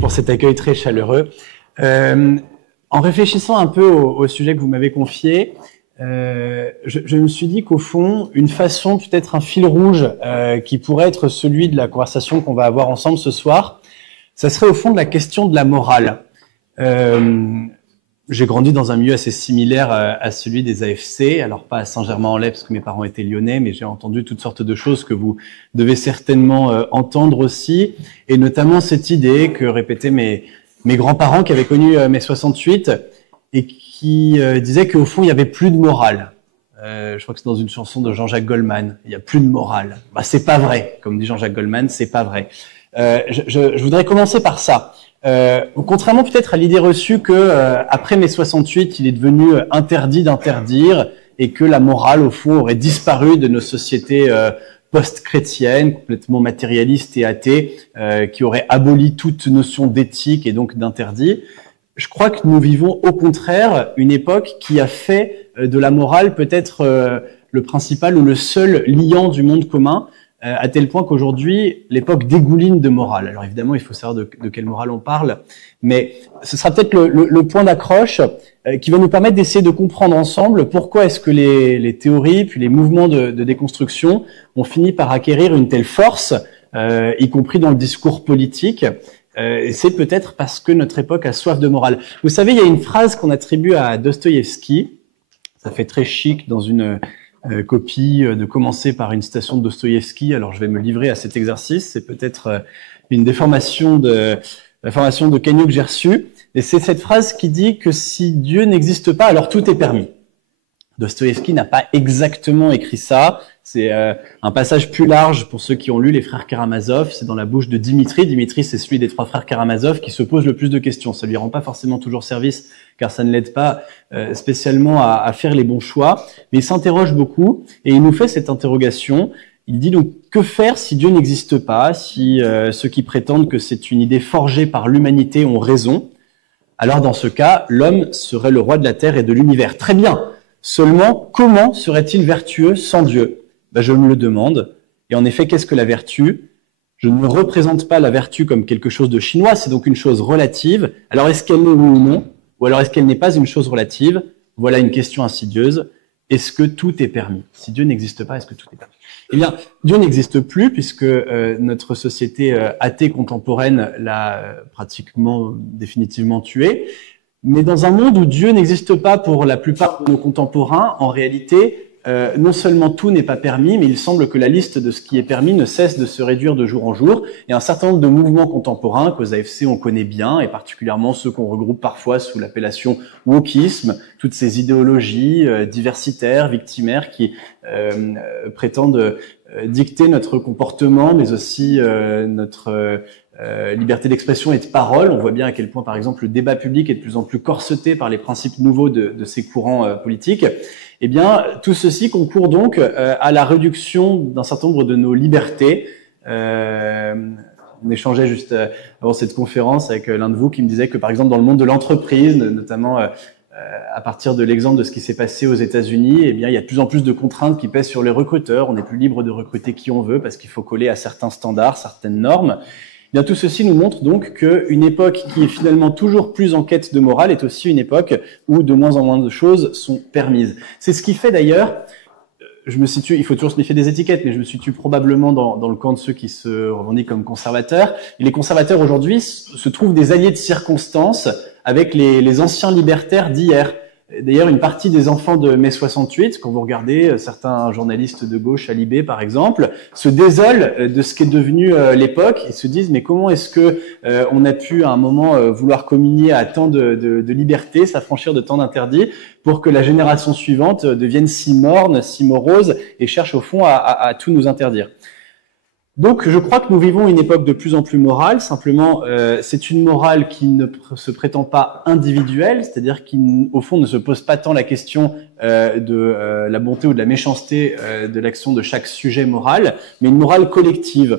pour cet accueil très chaleureux. En réfléchissant un peu au sujet que vous m'avez confié, je me suis dit qu'au fond, une façon, peut-être un fil rouge qui pourrait être celui de la conversation qu'on va avoir ensemble ce soir, ça serait au fond de la question de la morale. J'ai grandi dans un milieu assez similaire à celui des AFC, alors pas à Saint-Germain-en-Laye parce que mes parents étaient lyonnais, mais j'ai entendu toutes sortes de choses que vous devez certainement entendre aussi, et notamment cette idée que répétaient mes grands-parents qui avaient connu mai 68 et qui disaient qu'au fond il y avait plus de morale. Je crois que c'est dans une chanson de Jean-Jacques Goldman, il y a plus de morale. Bah c'est pas vrai, comme dit Jean-Jacques Goldman, c'est pas vrai. Je voudrais commencer par ça. Contrairement peut-être à l'idée reçue que après mai 68, il est devenu interdit d'interdire et que la morale au fond aurait disparu de nos sociétés post-chrétiennes, complètement matérialistes et athées, qui auraient aboli toute notion d'éthique et donc d'interdit. Je crois que nous vivons au contraire une époque qui a fait de la morale peut-être le principal ou le seul liant du monde commun, à tel point qu'aujourd'hui, l'époque dégouline de morale. Alors évidemment, il faut savoir de quelle morale on parle, mais ce sera peut-être le point d'accroche qui va nous permettre d'essayer de comprendre ensemble pourquoi est-ce que les théories, puis les mouvements de déconstruction ont fini par acquérir une telle force, y compris dans le discours politique. Et c'est peut-être parce que notre époque a soif de morale. Vous savez, il y a une phrase qu'on attribue à Dostoïevski, ça fait très chic dans une copie de commencer par une citation de Dostoïevski. Alors je vais me livrer à cet exercice, c'est peut-être une déformation de la formation de Cagnou que j'ai reçue, et c'est cette phrase qui dit que si Dieu n'existe pas, alors tout est permis. Dostoïevski n'a pas exactement écrit ça, c'est un passage plus large pour ceux qui ont lu les frères Karamazov, c'est dans la bouche de Dimitri. Dimitri, c'est celui des trois frères Karamazov qui se pose le plus de questions. Ça lui rend pas forcément toujours service, car ça ne l'aide pas spécialement à faire les bons choix, mais il s'interroge beaucoup, et il nous fait cette interrogation. Il dit donc, que faire si Dieu n'existe pas, si ceux qui prétendent que c'est une idée forgée par l'humanité ont raison? Alors dans ce cas, l'homme serait le roi de la terre et de l'univers. Très bien. Seulement, comment serait-il vertueux sans Dieu? Je me le demande. Et en effet, qu'est-ce que la vertu? Je ne représente pas la vertu comme quelque chose de chinois, c'est donc une chose relative. Alors est-ce qu'elle est oui ou non? Ou alors est-ce qu'elle n'est pas une chose relative? Voilà une question insidieuse. Est-ce que tout est permis? Si Dieu n'existe pas, est-ce que tout est permis? Eh bien, Dieu n'existe plus puisque notre société athée contemporaine l'a pratiquement définitivement tué. Mais dans un monde où Dieu n'existe pas pour la plupart de nos contemporains, en réalité, non seulement tout n'est pas permis, mais il semble que la liste de ce qui est permis ne cesse de se réduire de jour en jour. Et un certain nombre de mouvements contemporains qu'aux AFC on connaît bien, et particulièrement ceux qu'on regroupe parfois sous l'appellation wokisme, toutes ces idéologies diversitaires, victimaires qui prétendent dicter notre comportement, mais aussi notre liberté d'expression et de parole. On voit bien à quel point, par exemple, le débat public est de plus en plus corseté par les principes nouveaux de ces courants politiques. Eh bien, tout ceci concourt donc à la réduction d'un certain nombre de nos libertés. On échangeait juste avant cette conférence avec l'un de vous qui me disait que, par exemple, dans le monde de l'entreprise, notamment à partir de l'exemple de ce qui s'est passé aux États-Unis, eh bien, il y a de plus en plus de contraintes qui pèsent sur les recruteurs. On n'est plus libre de recruter qui on veut parce qu'il faut coller à certains standards, certaines normes. Eh bien, tout ceci nous montre donc qu'une époque qui est finalement toujours plus en quête de morale est aussi une époque où de moins en moins de choses sont permises. C'est ce qui fait d'ailleurs, je me situe, il faut toujours se méfier des étiquettes, mais je me situe probablement dans le camp de ceux qui se revendiquent comme conservateurs. Et les conservateurs aujourd'hui se trouvent des alliés de circonstance avec les anciens libertaires d'hier. D'ailleurs, une partie des enfants de mai 68, quand vous regardez certains journalistes de gauche à Libé, par exemple, se désolent de ce qu'est devenu l'époque et se disent mais comment est-ce que on a pu à un moment vouloir communier à tant de liberté, s'affranchir de tant d'interdits, pour que la génération suivante devienne si morne, si morose et cherche au fond à tout nous interdire. Donc, je crois que nous vivons une époque de plus en plus morale. Simplement, c'est une morale qui ne se prétend pas individuelle, c'est-à-dire qui, au fond, ne se pose pas tant la question de la bonté ou de la méchanceté de l'action de chaque sujet moral, mais une morale collective.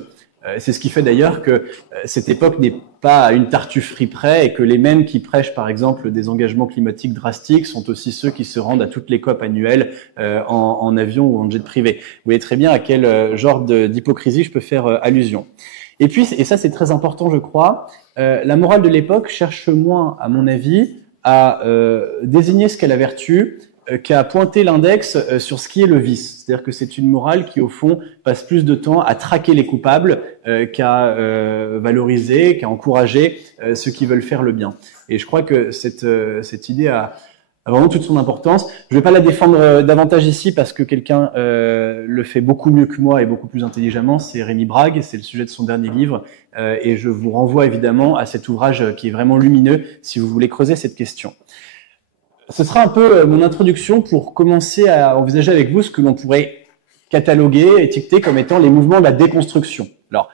C'est ce qui fait d'ailleurs que cette époque n'est pas à une tartufferie près et que les mêmes qui prêchent par exemple des engagements climatiques drastiques sont aussi ceux qui se rendent à toutes les COP annuelles en avion ou en jet privé. Vous voyez très bien à quel genre d'hypocrisie je peux faire allusion. Et puis, et ça c'est très important je crois, la morale de l'époque cherche moins, à mon avis, à désigner ce qu'est la vertu qu'à pointer l'index sur ce qui est le vice. C'est-à-dire que c'est une morale qui, au fond, passe plus de temps à traquer les coupables qu'à valoriser, qu'à encourager ceux qui veulent faire le bien. Et je crois que cette idée a vraiment toute son importance. Je ne vais pas la défendre davantage ici parce que quelqu'un le fait beaucoup mieux que moi et beaucoup plus intelligemment, c'est Rémi Brague, c'est le sujet de son dernier livre, et je vous renvoie évidemment à cet ouvrage qui est vraiment lumineux si vous voulez creuser cette question. Ce sera un peu mon introduction pour commencer à envisager avec vous ce que l'on pourrait cataloguer, étiqueter comme étant les mouvements de la déconstruction. Alors,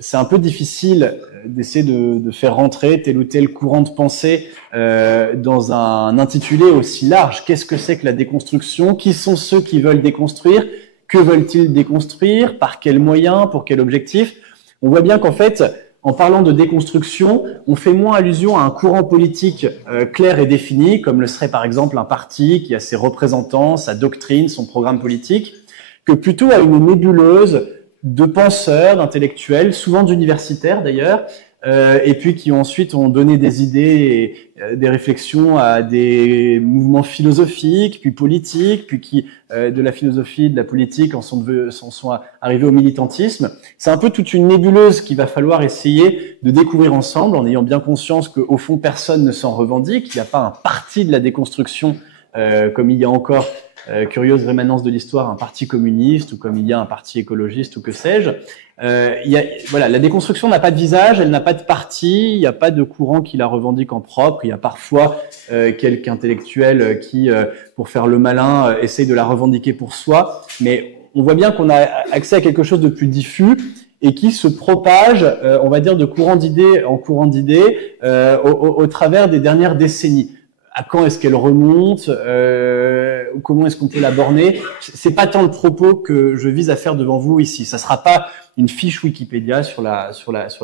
c'est un peu difficile d'essayer de faire rentrer tel ou tel courant de pensée dans un intitulé aussi large. Qu'est-ce que c'est que la déconstruction? Qui sont ceux qui veulent déconstruire? Que veulent-ils déconstruire? Par quels moyens? Pour quel objectif? On voit bien qu'en fait, en parlant de déconstruction, on fait moins allusion à un courant politique clair et défini, comme le serait par exemple un parti qui a ses représentants, sa doctrine, son programme politique, que plutôt à une nébuleuse de penseurs, d'intellectuels, souvent d'universitaires d'ailleurs, et puis qui ensuite ont donné des idées et des réflexions à des mouvements philosophiques, puis politiques, puis qui de la philosophie, de la politique en sont arrivés au militantisme. C'est un peu toute une nébuleuse qu'il va falloir essayer de découvrir ensemble, en ayant bien conscience qu'au fond personne ne s'en revendique, il n'y a pas un parti de la déconstruction comme il y a encore curieuse rémanence de l'histoire, un parti communiste ou comme il y a un parti écologiste ou que sais-je. Voilà, la déconstruction n'a pas de visage, elle n'a pas de parti, il n'y a pas de courant qui la revendique en propre. Il y a parfois quelques intellectuels qui, pour faire le malin, essayent de la revendiquer pour soi. Mais on voit bien qu'on a accès à quelque chose de plus diffus et qui se propage, on va dire, de courant d'idées en courant d'idées au travers des dernières décennies. À quand est-ce qu'elle remonte, comment est-ce qu'on peut la borner? C'est pas tant le propos que je vise à faire devant vous ici. Ça sera pas une fiche Wikipédia sur la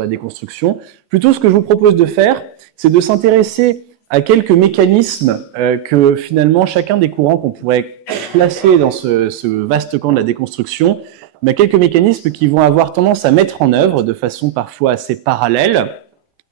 déconstruction. Plutôt, ce que je vous propose de faire, c'est de s'intéresser à quelques mécanismes que finalement chacun des courants qu'on pourrait placer dans ce vaste camp de la déconstruction, mais quelques mécanismes qui vont avoir tendance à mettre en œuvre de façon parfois assez parallèle.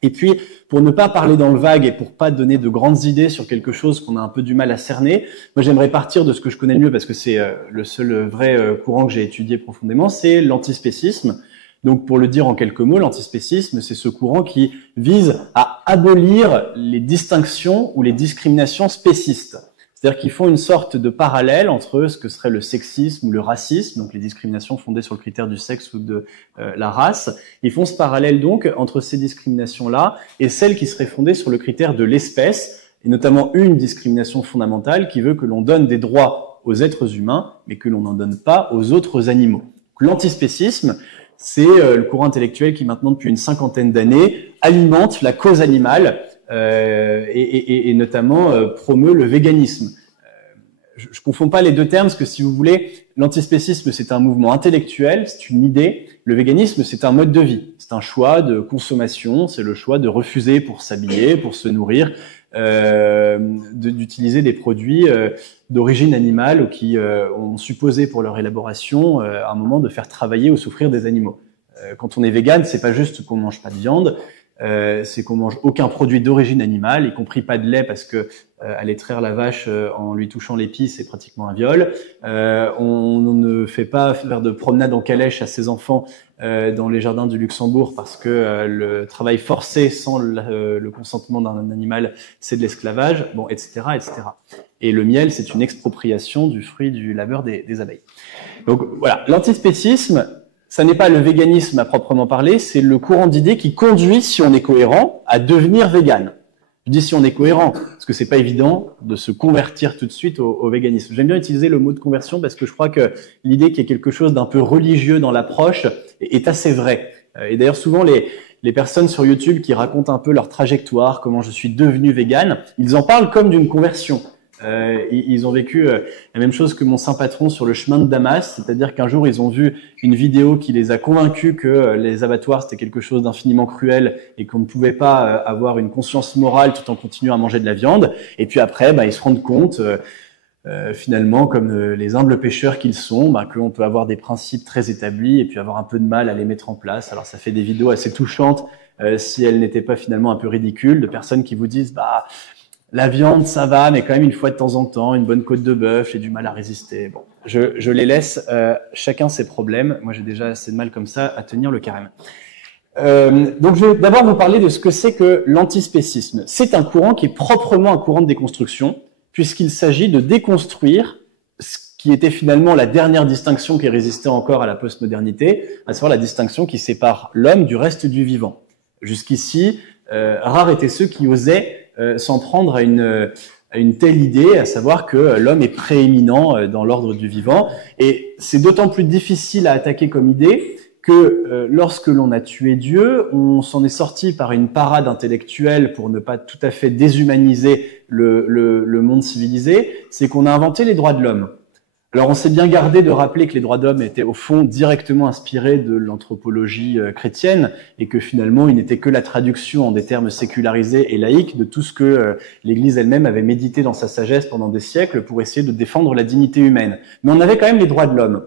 Et puis, pour ne pas parler dans le vague et pour pas donner de grandes idées sur quelque chose qu'on a un peu du mal à cerner, moi j'aimerais partir de ce que je connais le mieux parce que c'est le seul vrai courant que j'ai étudié profondément, c'est l'antispécisme. Donc pour le dire en quelques mots, l'antispécisme, c'est ce courant qui vise à abolir les distinctions ou les discriminations spécistes. C'est-à-dire qu'ils font une sorte de parallèle entre ce que serait le sexisme ou le racisme, donc les discriminations fondées sur le critère du sexe ou de la race. Ils font ce parallèle donc entre ces discriminations-là et celles qui seraient fondées sur le critère de l'espèce, et notamment une discrimination fondamentale qui veut que l'on donne des droits aux êtres humains, mais que l'on n'en donne pas aux autres animaux. L'antispécisme, c'est le courant intellectuel qui maintenant depuis une cinquantaine d'années alimente la cause animale, et notamment promeut le véganisme. Je confonds pas les deux termes parce que si vous voulez, l'antispécisme c'est un mouvement intellectuel, c'est une idée. Le véganisme c'est un mode de vie, c'est un choix de consommation, c'est le choix de refuser pour s'habiller, pour se nourrir, d'utiliser des produits d'origine animale ou qui ont supposé pour leur élaboration à un moment de faire travailler ou souffrir des animaux. Quand on est vegan, c'est pas juste qu'on mange pas de viande. C'est qu'on mange aucun produit d'origine animale, y compris pas de lait parce que aller traire la vache en lui touchant les pieds, c'est pratiquement un viol. On ne fait pas faire de promenade en calèche à ses enfants dans les jardins du Luxembourg parce que le travail forcé sans le consentement d'un animal, c'est de l'esclavage, bon, etc., etc. Et le miel, c'est une expropriation du fruit du labeur des abeilles. Donc voilà, l'antispécisme, ça n'est pas le véganisme à proprement parler, c'est le courant d'idées qui conduit, si on est cohérent, à devenir vegan. Je dis si on est cohérent, parce que c'est pas évident de se convertir tout de suite au véganisme. J'aime bien utiliser le mot de conversion parce que je crois que l'idée qu'il y ait quelque chose d'un peu religieux dans l'approche est assez vraie. Et d'ailleurs, souvent, les personnes sur YouTube qui racontent un peu leur trajectoire, comment je suis devenu vegan, ils en parlent comme d'une conversion. Ils ont vécu la même chose que mon saint patron sur le chemin de Damas, c'est-à-dire qu'un jour ils ont vu une vidéo qui les a convaincus que les abattoirs c'était quelque chose d'infiniment cruel et qu'on ne pouvait pas avoir une conscience morale tout en continuant à manger de la viande. Et puis après, ils se rendent compte finalement, comme les humbles pêcheurs qu'ils sont, qu'on peut avoir des principes très établis et puis avoir un peu de mal à les mettre en place. Alors ça fait des vidéos assez touchantes, si elles n'étaient pas finalement un peu ridicules, de personnes qui vous disent la viande ça va, mais quand même une fois de temps en temps, une bonne côte de bœuf, j'ai du mal à résister. Bon, je les laisse, chacun ses problèmes. Moi j'ai déjà assez de mal comme ça à tenir le carême. Donc je vais d'abord vous parler de ce que c'est que l'antispécisme. C'est un courant qui est proprement un courant de déconstruction, puisqu'il s'agit de déconstruire ce qui était finalement la dernière distinction qui résistait encore à la postmodernité, à savoir la distinction qui sépare l'homme du reste du vivant. Jusqu'ici, rares étaient ceux qui osaient s'en prendre à une telle idée, à savoir que l'homme est prééminent dans l'ordre du vivant. Et c'est d'autant plus difficile à attaquer comme idée que lorsque l'on a tué Dieu, on s'en est sorti par une parade intellectuelle pour ne pas tout à fait déshumaniser le monde civilisé, c'est qu'on a inventé les droits de l'homme. Alors on s'est bien gardé de rappeler que les droits de l'homme étaient au fond directement inspirés de l'anthropologie chrétienne et que finalement ils n'étaient que la traduction en des termes sécularisés et laïques de tout ce que l'Église elle-même avait médité dans sa sagesse pendant des siècles pour essayer de défendre la dignité humaine. Mais on avait quand même les droits de l'homme.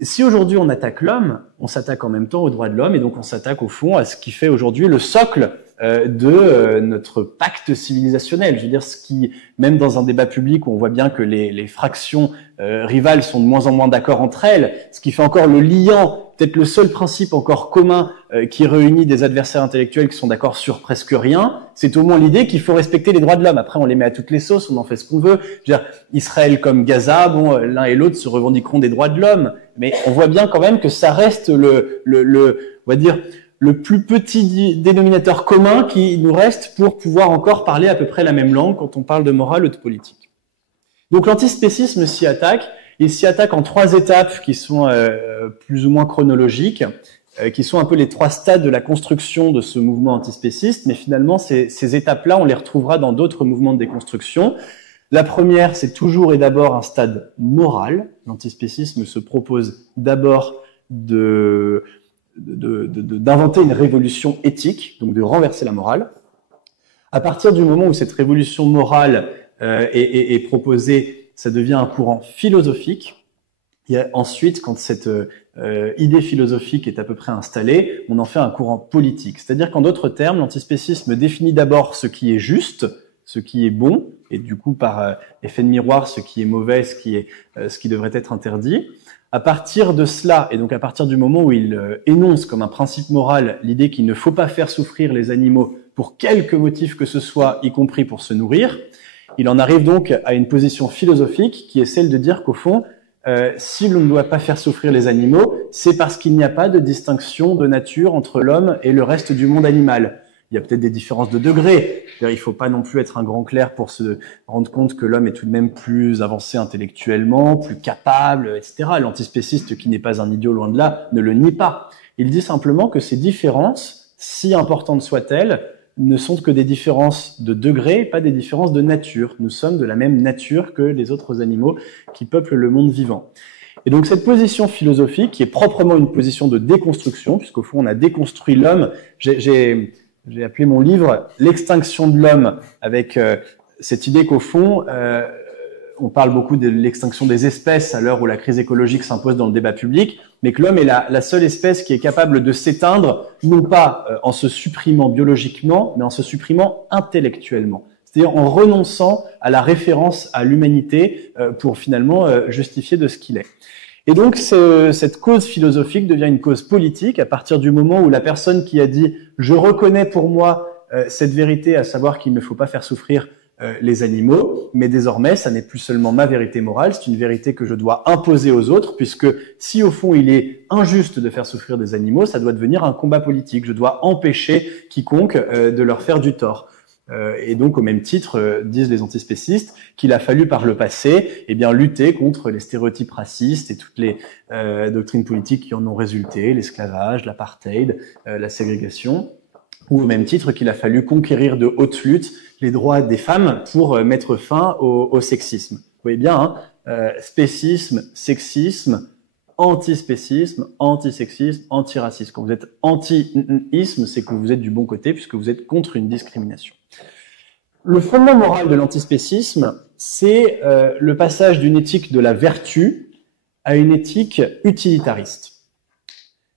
Si aujourd'hui on attaque l'homme, on s'attaque en même temps aux droits de l'homme et donc on s'attaque au fond à ce qui fait aujourd'hui le socle de notre pacte civilisationnel. Je veux dire, ce qui, même dans un débat public où on voit bien que les fractions rivales sont de moins en moins d'accord entre elles, ce qui fait encore le liant, peut-être le seul principe encore commun qui réunit des adversaires intellectuels qui sont d'accord sur presque rien, c'est au moins l'idée qu'il faut respecter les droits de l'homme. Après, on les met à toutes les sauces, on en fait ce qu'on veut. Je veux dire, Israël comme Gaza, bon, l'un et l'autre se revendiqueront des droits de l'homme, mais on voit bien quand même que ça reste on va dire, le plus petit dénominateur commun qui nous reste pour pouvoir encore parler à peu près la même langue quand on parle de morale ou de politique. Donc l'antispécisme s'y attaque. Il s'y attaque en 3 étapes qui sont plus ou moins chronologiques, qui sont un peu les 3 stades de la construction de ce mouvement antispéciste, mais finalement ces étapes-là, on les retrouvera dans d'autres mouvements de déconstruction. La première, c'est toujours et d'abord un stade moral. L'antispécisme se propose d'abord d'inventer une révolution éthique, donc de renverser la morale. À partir du moment où cette révolution morale est proposée, ça devient un courant philosophique. Et ensuite, quand cette idée philosophique est à peu près installée, on en fait un courant politique. C'est-à-dire qu'en d'autres termes, l'antispécisme définit d'abord ce qui est juste, ce qui est bon, et du coup par effet de miroir, ce qui est mauvais, ce qui devrait être interdit. À partir de cela, et donc à partir du moment où il énonce comme un principe moral l'idée qu'il ne faut pas faire souffrir les animaux pour quelque motif que ce soit, y compris pour se nourrir, il en arrive donc à une position philosophique qui est celle de dire qu'au fond, si l'on ne doit pas faire souffrir les animaux, c'est parce qu'il n'y a pas de distinction de nature entre l'homme et le reste du monde animal. Il y a peut-être des différences de degré. Il ne faut pas non plus être un grand clerc pour se rendre compte que l'homme est tout de même plus avancé intellectuellement, plus capable, etc. L'antispéciste, qui n'est pas un idiot loin de là, ne le nie pas. Il dit simplement que ces différences, si importantes soient-elles, ne sont que des différences de degré, pas des différences de nature. Nous sommes de la même nature que les autres animaux qui peuplent le monde vivant. Et donc cette position philosophique, qui est proprement une position de déconstruction, puisqu'au fond on a déconstruit l'homme, j'ai appelé mon livre « L'extinction de l'homme » avec cette idée qu'au fond, on parle beaucoup de l'extinction des espèces à l'heure où la crise écologique s'impose dans le débat public, mais que l'homme est la seule espèce qui est capable de s'éteindre, non pas en se supprimant biologiquement, mais en se supprimant intellectuellement. C'est-à-dire en renonçant à la référence à l'humanité pour finalement justifier de ce qu'il est. Et donc, cette cause philosophique devient une cause politique à partir du moment où la personne qui a dit « je reconnais pour moi cette vérité, à savoir qu'il ne faut pas faire souffrir les animaux, mais désormais, ça n'est plus seulement ma vérité morale, c'est une vérité que je dois imposer aux autres, puisque si au fond il est injuste de faire souffrir des animaux, ça doit devenir un combat politique. Je dois empêcher quiconque de leur faire du tort. » Et donc, au même titre, disent les antispécistes, qu'il a fallu par le passé lutter contre les stéréotypes racistes et toutes les doctrines politiques qui en ont résulté, l'esclavage, l'apartheid, la ségrégation, ou au même titre qu'il a fallu conquérir de haute lutte les droits des femmes pour mettre fin au sexisme. Vous voyez bien, spécisme, sexisme, antispécisme, antisexisme, antiracisme. Quand vous êtes anti-isme, c'est que vous êtes du bon côté puisque vous êtes contre une discrimination. Le fondement moral de l'antispécisme, c'est le passage d'une éthique de la vertu à une éthique utilitariste.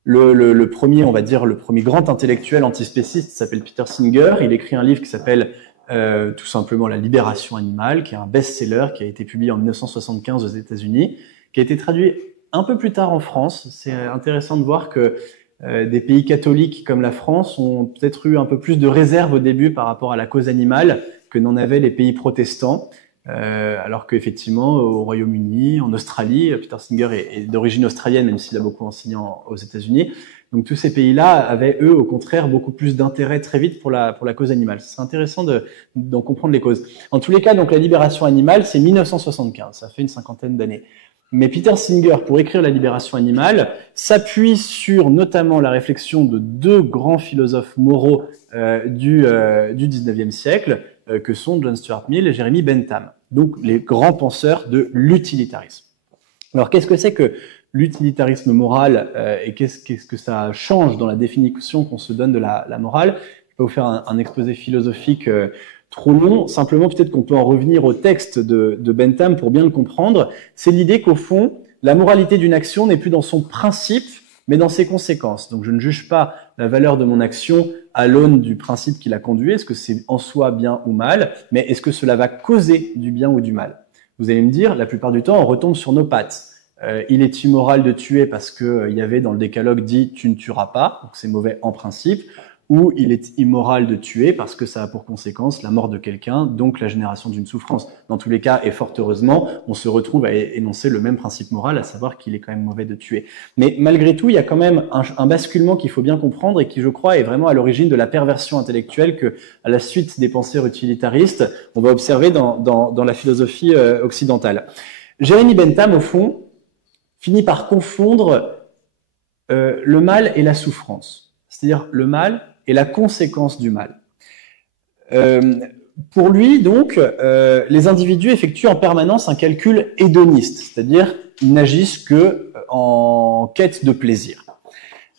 Le premier, on va dire, le premier grand intellectuel antispéciste s'appelle Peter Singer. Il écrit un livre qui s'appelle tout simplement La libération animale, qui est un best-seller, qui a été publié en 1975 aux États-Unis, qui a été traduit un peu plus tard en France. C'est intéressant de voir que des pays catholiques comme la France ont peut-être eu un peu plus de réserve au début par rapport à la cause animale que n'en avaient les pays protestants. Alors qu'effectivement, au Royaume-Uni, en Australie, Peter Singer est d'origine australienne, même s'il a beaucoup enseigné aux États-Unis. Donc tous ces pays-là avaient, eux, au contraire, beaucoup plus d'intérêt très vite pour la cause animale. C'est intéressant d'en comprendre les causes. En tous les cas, donc la libération animale, c'est 1975, ça fait une cinquantaine d'années. Mais Peter Singer, pour écrire la libération animale, s'appuie sur notamment la réflexion de deux grands philosophes moraux du 19e siècle, que sont John Stuart Mill et Jeremy Bentham, donc les grands penseurs de l'utilitarisme. Alors qu'est-ce que c'est que l'utilitarisme moral et qu'est-ce que ça change dans la définition qu'on se donne de la morale? Je vais pas vous faire un exposé philosophique trop long, simplement peut-être qu'on peut en revenir au texte de Bentham pour bien le comprendre. C'est l'idée qu'au fond, la moralité d'une action n'est plus dans son principe, mais dans ses conséquences. Donc je ne juge pas la valeur de mon action à l'aune du principe qui l'a conduit, est-ce que c'est en soi bien ou mal, mais est-ce que cela va causer du bien ou du mal? Vous allez me dire, la plupart du temps, on retombe sur nos pattes. Il est immoral de tuer parce que il y avait dans le décalogue dit « tu ne tueras pas », donc c'est mauvais en principe, ou il est immoral de tuer parce que ça a pour conséquence la mort de quelqu'un, donc la génération d'une souffrance. Dans tous les cas, et fort heureusement, on se retrouve à énoncer le même principe moral, à savoir qu'il est quand même mauvais de tuer. Mais malgré tout, il y a quand même un basculement qu'il faut bien comprendre et qui, je crois, est vraiment à l'origine de la perversion intellectuelle que, à la suite des penseurs utilitaristes, on va observer dans la philosophie occidentale. Jeremy Bentham, au fond, finit par confondre le mal et la souffrance. C'est-à-dire le mal et la conséquence du mal. Pour lui, donc, les individus effectuent en permanence un calcul hédoniste, c'est-à-dire ils n'agissent que en quête de plaisir.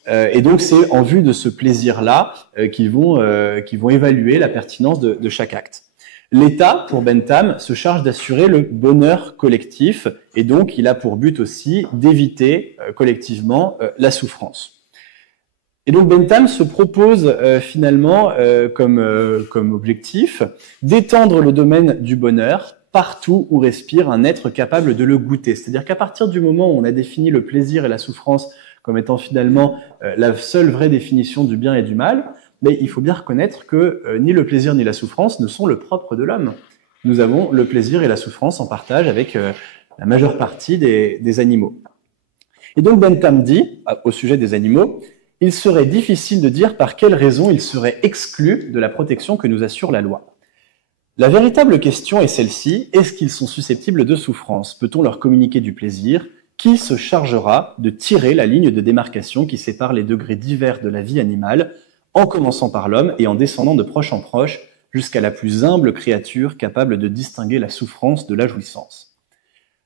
Et donc c'est en vue de ce plaisir-là qu'ils vont évaluer la pertinence de chaque acte. L'État, pour Bentham, se charge d'assurer le bonheur collectif et donc il a pour but aussi d'éviter collectivement la souffrance. Et donc Bentham se propose finalement comme objectif d'étendre le domaine du bonheur partout où respire un être capable de le goûter. C'est-à-dire qu'à partir du moment où on a défini le plaisir et la souffrance comme étant finalement la seule vraie définition du bien et du mal, mais il faut bien reconnaître que ni le plaisir ni la souffrance ne sont le propre de l'homme. Nous avons le plaisir et la souffrance en partage avec la majeure partie des animaux. Et donc Bentham dit, au sujet des animaux, il serait difficile de dire par quelles raisons ils seraient exclus de la protection que nous assure la loi. La véritable question est celle-ci, est-ce qu'ils sont susceptibles de souffrance? Peut-on leur communiquer du plaisir? Qui se chargera de tirer la ligne de démarcation qui sépare les degrés divers de la vie animale, en commençant par l'homme et en descendant de proche en proche, jusqu'à la plus humble créature capable de distinguer la souffrance de la jouissance?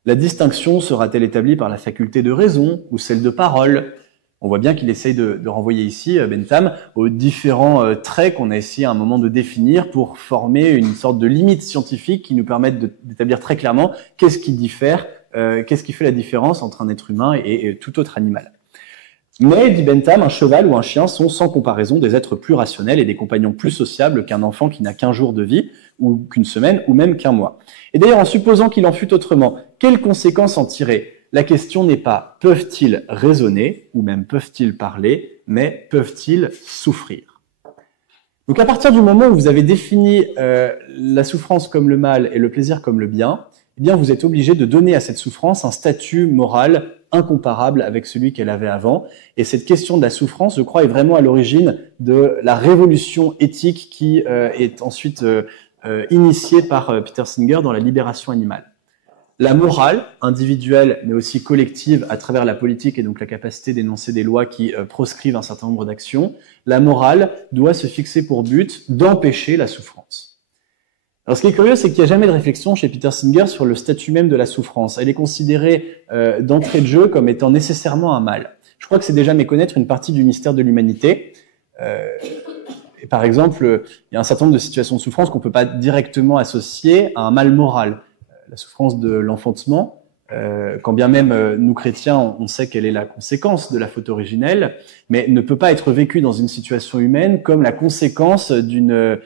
La distinction sera-t-elle établie par la faculté de raison ou celle de parole? On voit bien qu'il essaye de renvoyer ici, Bentham, aux différents traits qu'on a essayé à un moment de définir pour former une sorte de limite scientifique qui nous permette d'établir très clairement qu'est-ce qui diffère, qu'est-ce qui fait la différence entre un être humain et tout autre animal. Mais, dit Bentham, un cheval ou un chien sont sans comparaison des êtres plus rationnels et des compagnons plus sociables qu'un enfant qui n'a qu'un jour de vie, ou qu'une semaine, ou même qu'un mois. Et d'ailleurs, en supposant qu'il en fût autrement, quelles conséquences en tirer? La question n'est pas peuvent-ils raisonner, ou même peuvent-ils parler, mais peuvent-ils souffrir? Donc à partir du moment où vous avez défini la souffrance comme le mal et le plaisir comme le bien, eh bien vous êtes obligé de donner à cette souffrance un statut moral incomparable avec celui qu'elle avait avant. Et cette question de la souffrance, je crois, est vraiment à l'origine de la révolution éthique qui est ensuite initiée par Peter Singer dans la libération animale. La morale, individuelle mais aussi collective à travers la politique et donc la capacité d'énoncer des lois qui proscrivent un certain nombre d'actions, la morale doit se fixer pour but d'empêcher la souffrance. Alors ce qui est curieux, c'est qu'il n'y a jamais de réflexion chez Peter Singer sur le statut même de la souffrance. Elle est considérée d'entrée de jeu comme étant nécessairement un mal. Je crois que c'est déjà méconnaître une partie du mystère de l'humanité. Et par exemple, il y a un certain nombre de situations de souffrance qu'on ne peut pas directement associer à un mal moral. la souffrance de l'enfantement, quand bien même nous chrétiens, on sait quelle est la conséquence de la faute originelle, mais ne peut pas être vécue dans une situation humaine comme la conséquence d'une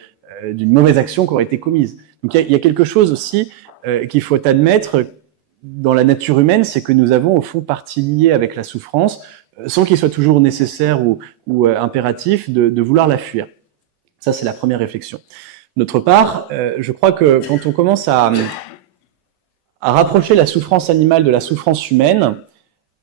mauvaise action qui aurait été commise. Donc il y a quelque chose aussi qu'il faut admettre dans la nature humaine, c'est que nous avons au fond partie liée avec la souffrance, sans qu'il soit toujours nécessaire ou impératif de vouloir la fuir. Ça, c'est la première réflexion. D'autre part, je crois que quand on commence à rapprocher la souffrance animale de la souffrance humaine,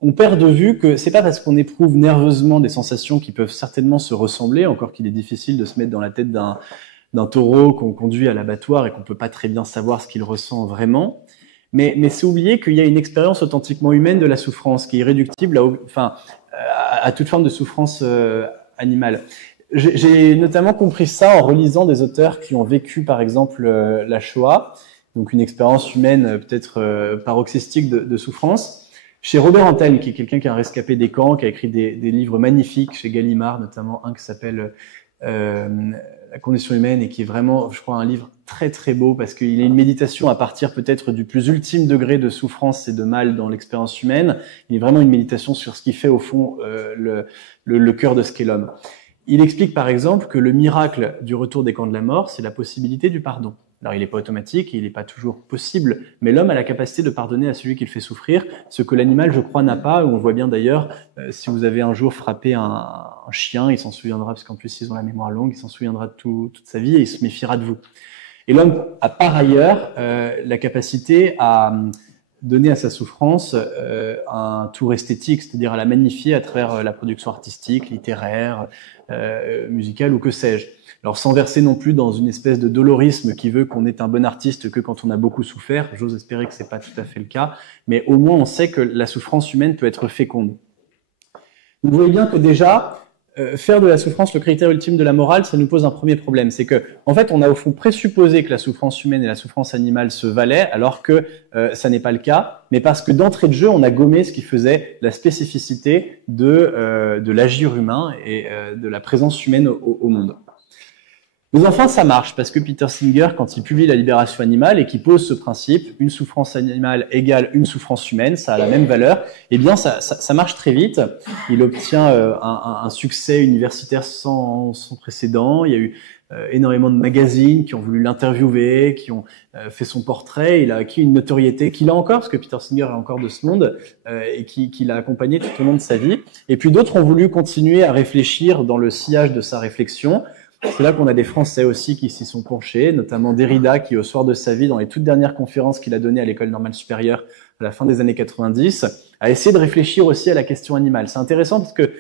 on perd de vue que c'est pas parce qu'on éprouve nerveusement des sensations qui peuvent certainement se ressembler, encore qu'il est difficile de se mettre dans la tête d'un taureau qu'on conduit à l'abattoir et qu'on peut pas très bien savoir ce qu'il ressent vraiment. Mais c'est oublier qu'il y a une expérience authentiquement humaine de la souffrance qui est irréductible à toute forme de souffrance animale. J'ai notamment compris ça en relisant des auteurs qui ont vécu, par exemple, la Shoah, donc une expérience humaine peut-être paroxystique de souffrance. Chez Robert Antelme, qui est quelqu'un qui a un rescapé des camps, qui a écrit des livres magnifiques chez Gallimard, notamment un qui s'appelle La condition humaine, et qui est vraiment, je crois, un livre très très beau parce qu'il est une méditation à partir peut-être du plus ultime degré de souffrance et de mal dans l'expérience humaine. Il est vraiment une méditation sur ce qui fait au fond le cœur de ce qu'est l'homme. Il explique par exemple que le miracle du retour des camps de la mort, c'est la possibilité du pardon. Alors il n'est pas automatique, il n'est pas toujours possible, mais l'homme a la capacité de pardonner à celui qui le fait souffrir, ce que l'animal, je crois, n'a pas. On le voit bien d'ailleurs, si vous avez un jour frappé un chien, il s'en souviendra, parce qu'en plus ils ont la mémoire longue, il s'en souviendra de toute sa vie et il se méfiera de vous. Et l'homme a par ailleurs la capacité à donner à sa souffrance un tour esthétique, c'est-à-dire à la magnifier à travers la production artistique, littéraire, musicale ou que sais-je. Alors sans verser non plus dans une espèce de dolorisme qui veut qu'on est un bon artiste que quand on a beaucoup souffert, j'ose espérer que c'est pas tout à fait le cas, mais au moins on sait que la souffrance humaine peut être féconde. Vous voyez bien que déjà, faire de la souffrance le critère ultime de la morale, ça nous pose un premier problème. C'est que, en fait, on a au fond présupposé que la souffrance humaine et la souffrance animale se valaient, alors que ça n'est pas le cas, mais parce que d'entrée de jeu, on a gommé ce qui faisait la spécificité de l'agir humain et de la présence humaine au monde. Mais enfin, ça marche, parce que Peter Singer, quand il publie La libération animale et qu'il pose ce principe, une souffrance animale égale une souffrance humaine, ça a la même valeur, eh bien, ça marche très vite. Il obtient un succès universitaire sans précédent. Il y a eu énormément de magazines qui ont voulu l'interviewer, qui ont fait son portrait. Il a acquis une notoriété qu'il a encore, parce que Peter Singer est encore de ce monde, et qui l'a accompagné tout au long de sa vie. Et puis d'autres ont voulu continuer à réfléchir dans le sillage de sa réflexion. C'est là qu'on a des Français aussi qui s'y sont penchés, notamment Derrida, qui au soir de sa vie, dans les toutes dernières conférences qu'il a données à l'École normale supérieure à la fin des années 90, a essayé de réfléchir aussi à la question animale. C'est intéressant parce que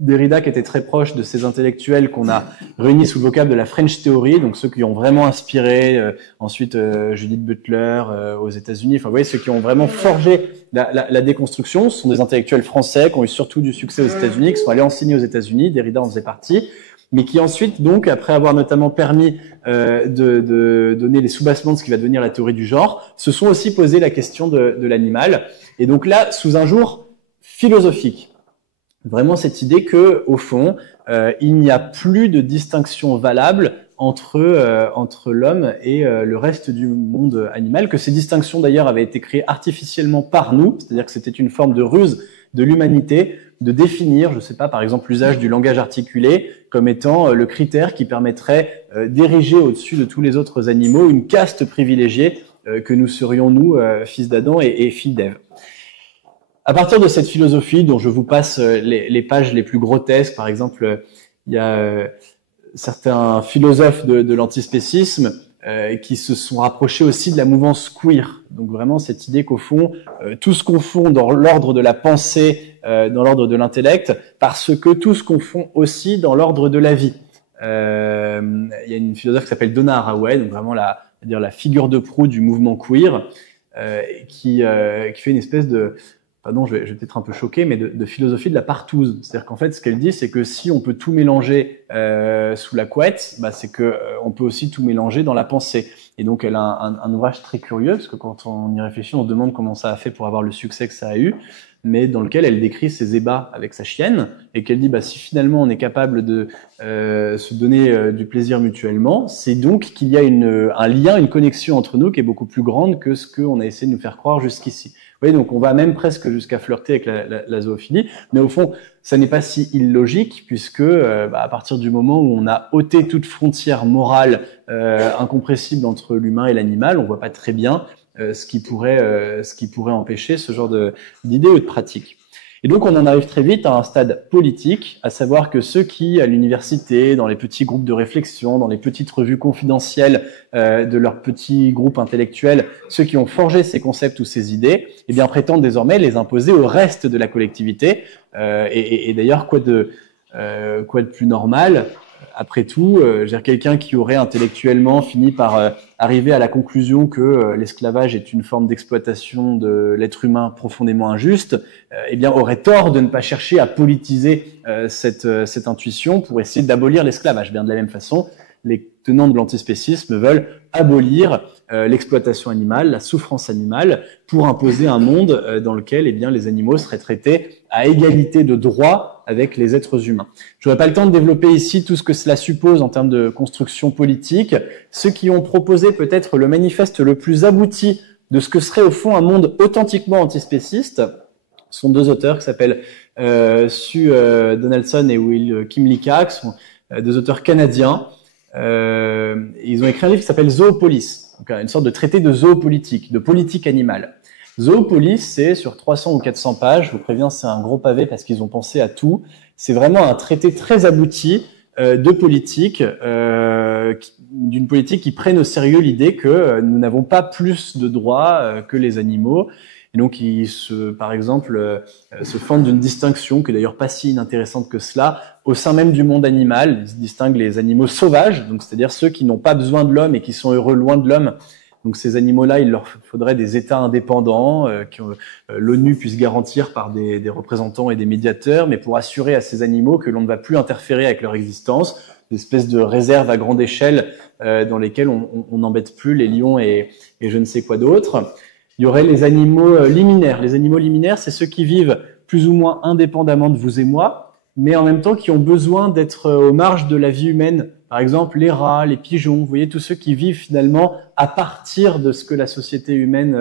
Derrida, qui était très proche de ces intellectuels qu'on a réunis sous le vocable de la French Theory, donc ceux qui ont vraiment inspiré ensuite Judith Butler aux États-Unis, enfin vous voyez, ceux qui ont vraiment forgé la déconstruction, ce sont des intellectuels français qui ont eu surtout du succès aux États-Unis, qui sont allés enseigner aux États-Unis, Derrida en faisait partie, mais qui ensuite, donc, après avoir notamment permis de donner les soubassements de ce qui va devenir la théorie du genre, se sont aussi posé la question de l'animal. Et donc là, sous un jour philosophique, vraiment cette idée que, au fond, il n'y a plus de distinction valable entre l'homme et le reste du monde animal, que ces distinctions d'ailleurs avaient été créées artificiellement par nous, c'est-à-dire que c'était une forme de ruse de l'humanité de définir, je ne sais pas, par exemple l'usage du langage articulé comme étant le critère qui permettrait d'ériger au-dessus de tous les autres animaux une caste privilégiée que nous serions nous, fils d'Adam et filles d'Ève. À partir de cette philosophie dont je vous passe les pages les plus grotesques, par exemple, il y a certains philosophes de l'antispécisme qui se sont rapprochés aussi de la mouvance queer. Donc vraiment cette idée qu'au fond, tout se confond dans l'ordre de la pensée, dans l'ordre de l'intellect, parce que tout se confond aussi dans l'ordre de la vie. Il y a une philosophe qui s'appelle Donna Haraway, donc vraiment la figure de proue du mouvement queer, qui fait une espèce de... Pardon, je vais peut-être un peu choquer, mais de philosophie de la partouze. C'est-à-dire qu'en fait, ce qu'elle dit, c'est que si on peut tout mélanger sous la couette, bah, c'est que on peut aussi tout mélanger dans la pensée. Et donc, elle a un ouvrage très curieux, parce que quand on y réfléchit, on se demande comment ça a fait pour avoir le succès que ça a eu. mais dans lequel elle décrit ses ébats avec sa chienne, et qu'elle dit, bah, si finalement on est capable de se donner du plaisir mutuellement, c'est donc qu'il y a un lien, une connexion entre nous qui est beaucoup plus grande que ce qu'on a essayé de nous faire croire jusqu'ici. Vous voyez, donc on va même presque jusqu'à flirter avec la zoophilie, mais au fond, ça n'est pas si illogique, puisque à partir du moment où on a ôté toute frontière morale incompressible entre l'humain et l'animal, on voit pas très bien ce qui pourrait empêcher ce genre d'idées ou de pratiques. Et donc on en arrive très vite à un stade politique, à savoir que ceux qui, à l'université, dans les petits groupes de réflexion, dans les petites revues confidentielles de leurs petits groupes intellectuels, ceux qui ont forgé ces concepts ou ces idées, eh bien prétendent désormais les imposer au reste de la collectivité. Et d'ailleurs, quoi de plus normal? Après tout, quelqu'un qui aurait intellectuellement fini par arriver à la conclusion que l'esclavage est une forme d'exploitation de l'être humain profondément injuste, eh bien aurait tort de ne pas chercher à politiser cette intuition pour essayer d'abolir l'esclavage. Bien de la même façon, les tenants de l'antispécisme veulent abolir l'exploitation animale, la souffrance animale, pour imposer un monde dans lequel les animaux seraient traités à égalité de droits avec les êtres humains. Je n'aurai pas le temps de développer ici tout ce que cela suppose en termes de construction politique. Ceux qui ont proposé peut-être le manifeste le plus abouti de ce que serait au fond un monde authentiquement antispéciste sont deux auteurs qui s'appellent Sue Donaldson et Will Kymlicka, qui sont deux auteurs canadiens. Ils ont écrit un livre qui s'appelle Zoopolis, donc une sorte de traité de zoopolitique, de politique animale. Zoopolis, c'est sur 300 ou 400 pages, je vous préviens, c'est un gros pavé parce qu'ils ont pensé à tout. C'est vraiment un traité très abouti de politique, d'une politique qui prenne au sérieux l'idée que nous n'avons pas plus de droits que les animaux. Et donc, ils par exemple, se fendent d'une distinction, qui est d'ailleurs pas si inintéressante que cela, au sein même du monde animal. Ils distinguent les animaux sauvages, donc c'est-à-dire ceux qui n'ont pas besoin de l'homme et qui sont heureux loin de l'homme. Donc ces animaux-là, il leur faudrait des États indépendants, que l'ONU puisse garantir par des représentants et des médiateurs, mais pour assurer à ces animaux que l'on ne va plus interférer avec leur existence, des espèces de réserves à grande échelle dans lesquelles on n'embête plus les lions et je ne sais quoi d'autre. Il y aurait les animaux liminaires. Les animaux liminaires, c'est ceux qui vivent plus ou moins indépendamment de vous et moi, mais en même temps qui ont besoin d'être aux marges de la vie humaine. Par exemple, les rats, les pigeons, vous voyez, tous ceux qui vivent finalement à partir de ce que la société humaine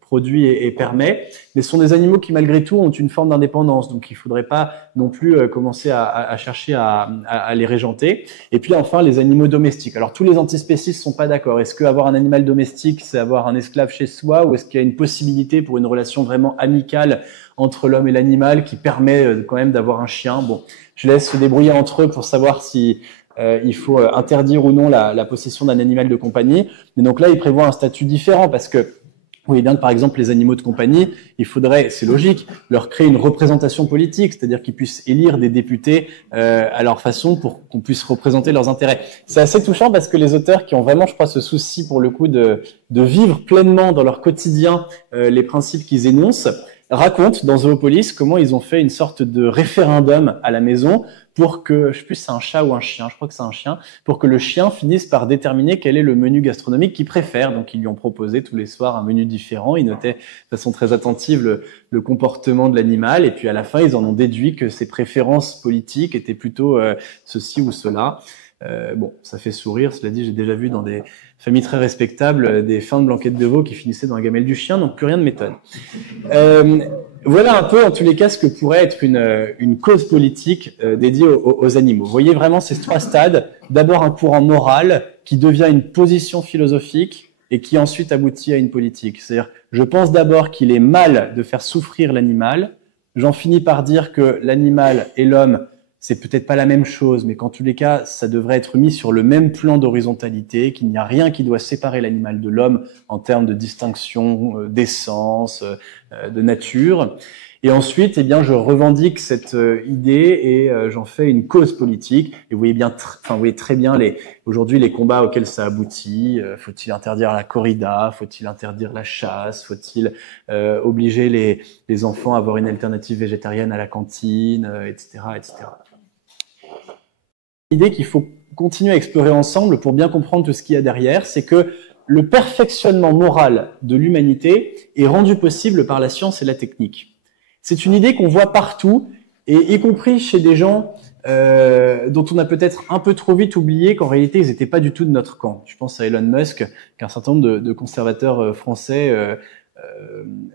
produit et permet. Mais ce sont des animaux qui, malgré tout, ont une forme d'indépendance. Donc, il ne faudrait pas non plus commencer à chercher à les régenter. Et puis, enfin, les animaux domestiques. Alors, tous les antispécistes sont pas d'accord. Est-ce qu'avoir un animal domestique, c'est avoir un esclave chez soi, ou est-ce qu'il y a une possibilité pour une relation vraiment amicale entre l'homme et l'animal qui permet quand même d'avoir un chien? Bon, je laisse se débrouiller entre eux pour savoir si il faut interdire ou non la possession d'un animal de compagnie. Mais donc là, il prévoit un statut différent parce que vous voyez bien que, par exemple, les animaux de compagnie, il faudrait, c'est logique, leur créer une représentation politique, c'est-à-dire qu'ils puissent élire des députés à leur façon pour qu'on puisse représenter leurs intérêts. C'est assez touchant parce que les auteurs qui ont vraiment, je crois, ce souci pour le coup de vivre pleinement dans leur quotidien les principes qu'ils énoncent, racontent dans Zoopolis comment ils ont fait une sorte de référendum à la maison pour que, je sais plus si c'est un chat ou un chien, je crois que c'est un chien, pour que le chien finisse par déterminer quel est le menu gastronomique qu'il préfère. Donc ils lui ont proposé tous les soirs un menu différent, ils notaient de façon très attentive le comportement de l'animal, et puis à la fin ils en ont déduit que ses préférences politiques étaient plutôt ceci ou cela. Bon, ça fait sourire, cela dit, j'ai déjà vu dans des familles très respectables des fins de blanquettes de veau qui finissaient dans la gamelle du chien, donc plus rien ne m'étonne. Voilà un peu, en tous les cas, ce que pourrait être une cause politique dédiée aux animaux. Vous voyez vraiment ces trois stades. D'abord un courant moral qui devient une position philosophique et qui ensuite aboutit à une politique. C'est-à-dire, je pense d'abord qu'il est mal de faire souffrir l'animal. J'en finis par dire que l'animal et l'homme, c'est peut-être pas la même chose, mais qu'en tous les cas, ça devrait être mis sur le même plan d'horizontalité, qu'il n'y a rien qui doit séparer l'animal de l'homme en termes de distinction, d'essence, de nature. Et ensuite, eh bien, je revendique cette idée et j'en fais une cause politique. Et vous voyez bien, vous voyez très bien aujourd'hui les combats auxquels ça aboutit. Faut-il interdire la corrida? Faut-il interdire la chasse? Faut-il obliger les enfants à avoir une alternative végétarienne à la cantine, etc., etc. L'idée qu'il faut continuer à explorer ensemble pour bien comprendre tout ce qu'il y a derrière, c'est que le perfectionnement moral de l'humanité est rendu possible par la science et la technique. C'est une idée qu'on voit partout, et y compris chez des gens dont on a peut-être un peu trop vite oublié qu'en réalité, ils n'étaient pas du tout de notre camp. Je pense à Elon Musk, qu'un certain nombre de conservateurs français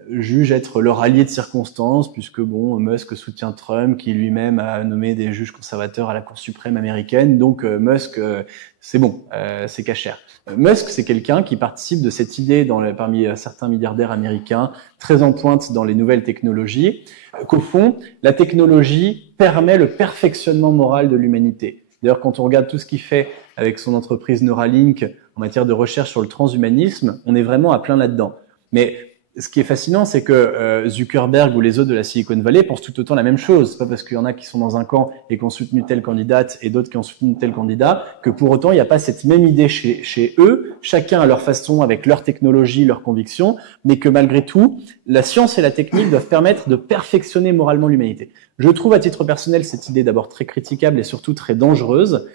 jugent être leur allié de circonstance, puisque bon, Musk soutient Trump, qui lui-même a nommé des juges conservateurs à la Cour suprême américaine, donc Musk, c'est bon, c'est cachère. Musk, c'est quelqu'un qui participe de cette idée parmi certains milliardaires américains, très en pointe dans les nouvelles technologies, qu'au fond, la technologie permet le perfectionnement moral de l'humanité. D'ailleurs, quand on regarde tout ce qu'il fait avec son entreprise Neuralink en matière de recherche sur le transhumanisme, on est vraiment à plein là-dedans. Mais ce qui est fascinant, c'est que Zuckerberg ou les autres de la Silicon Valley pensent tout autant la même chose. C'est pas parce qu'il y en a qui sont dans un camp et qui ont soutenu telle candidate et d'autres qui ont soutenu tel candidat que pour autant il n'y a pas cette même idée chez eux, chacun à leur façon, avec leur technologie, leurs convictions, mais que malgré tout, la science et la technique doivent permettre de perfectionner moralement l'humanité. Je trouve à titre personnel cette idée d'abord très critiquable et surtout très dangereuse.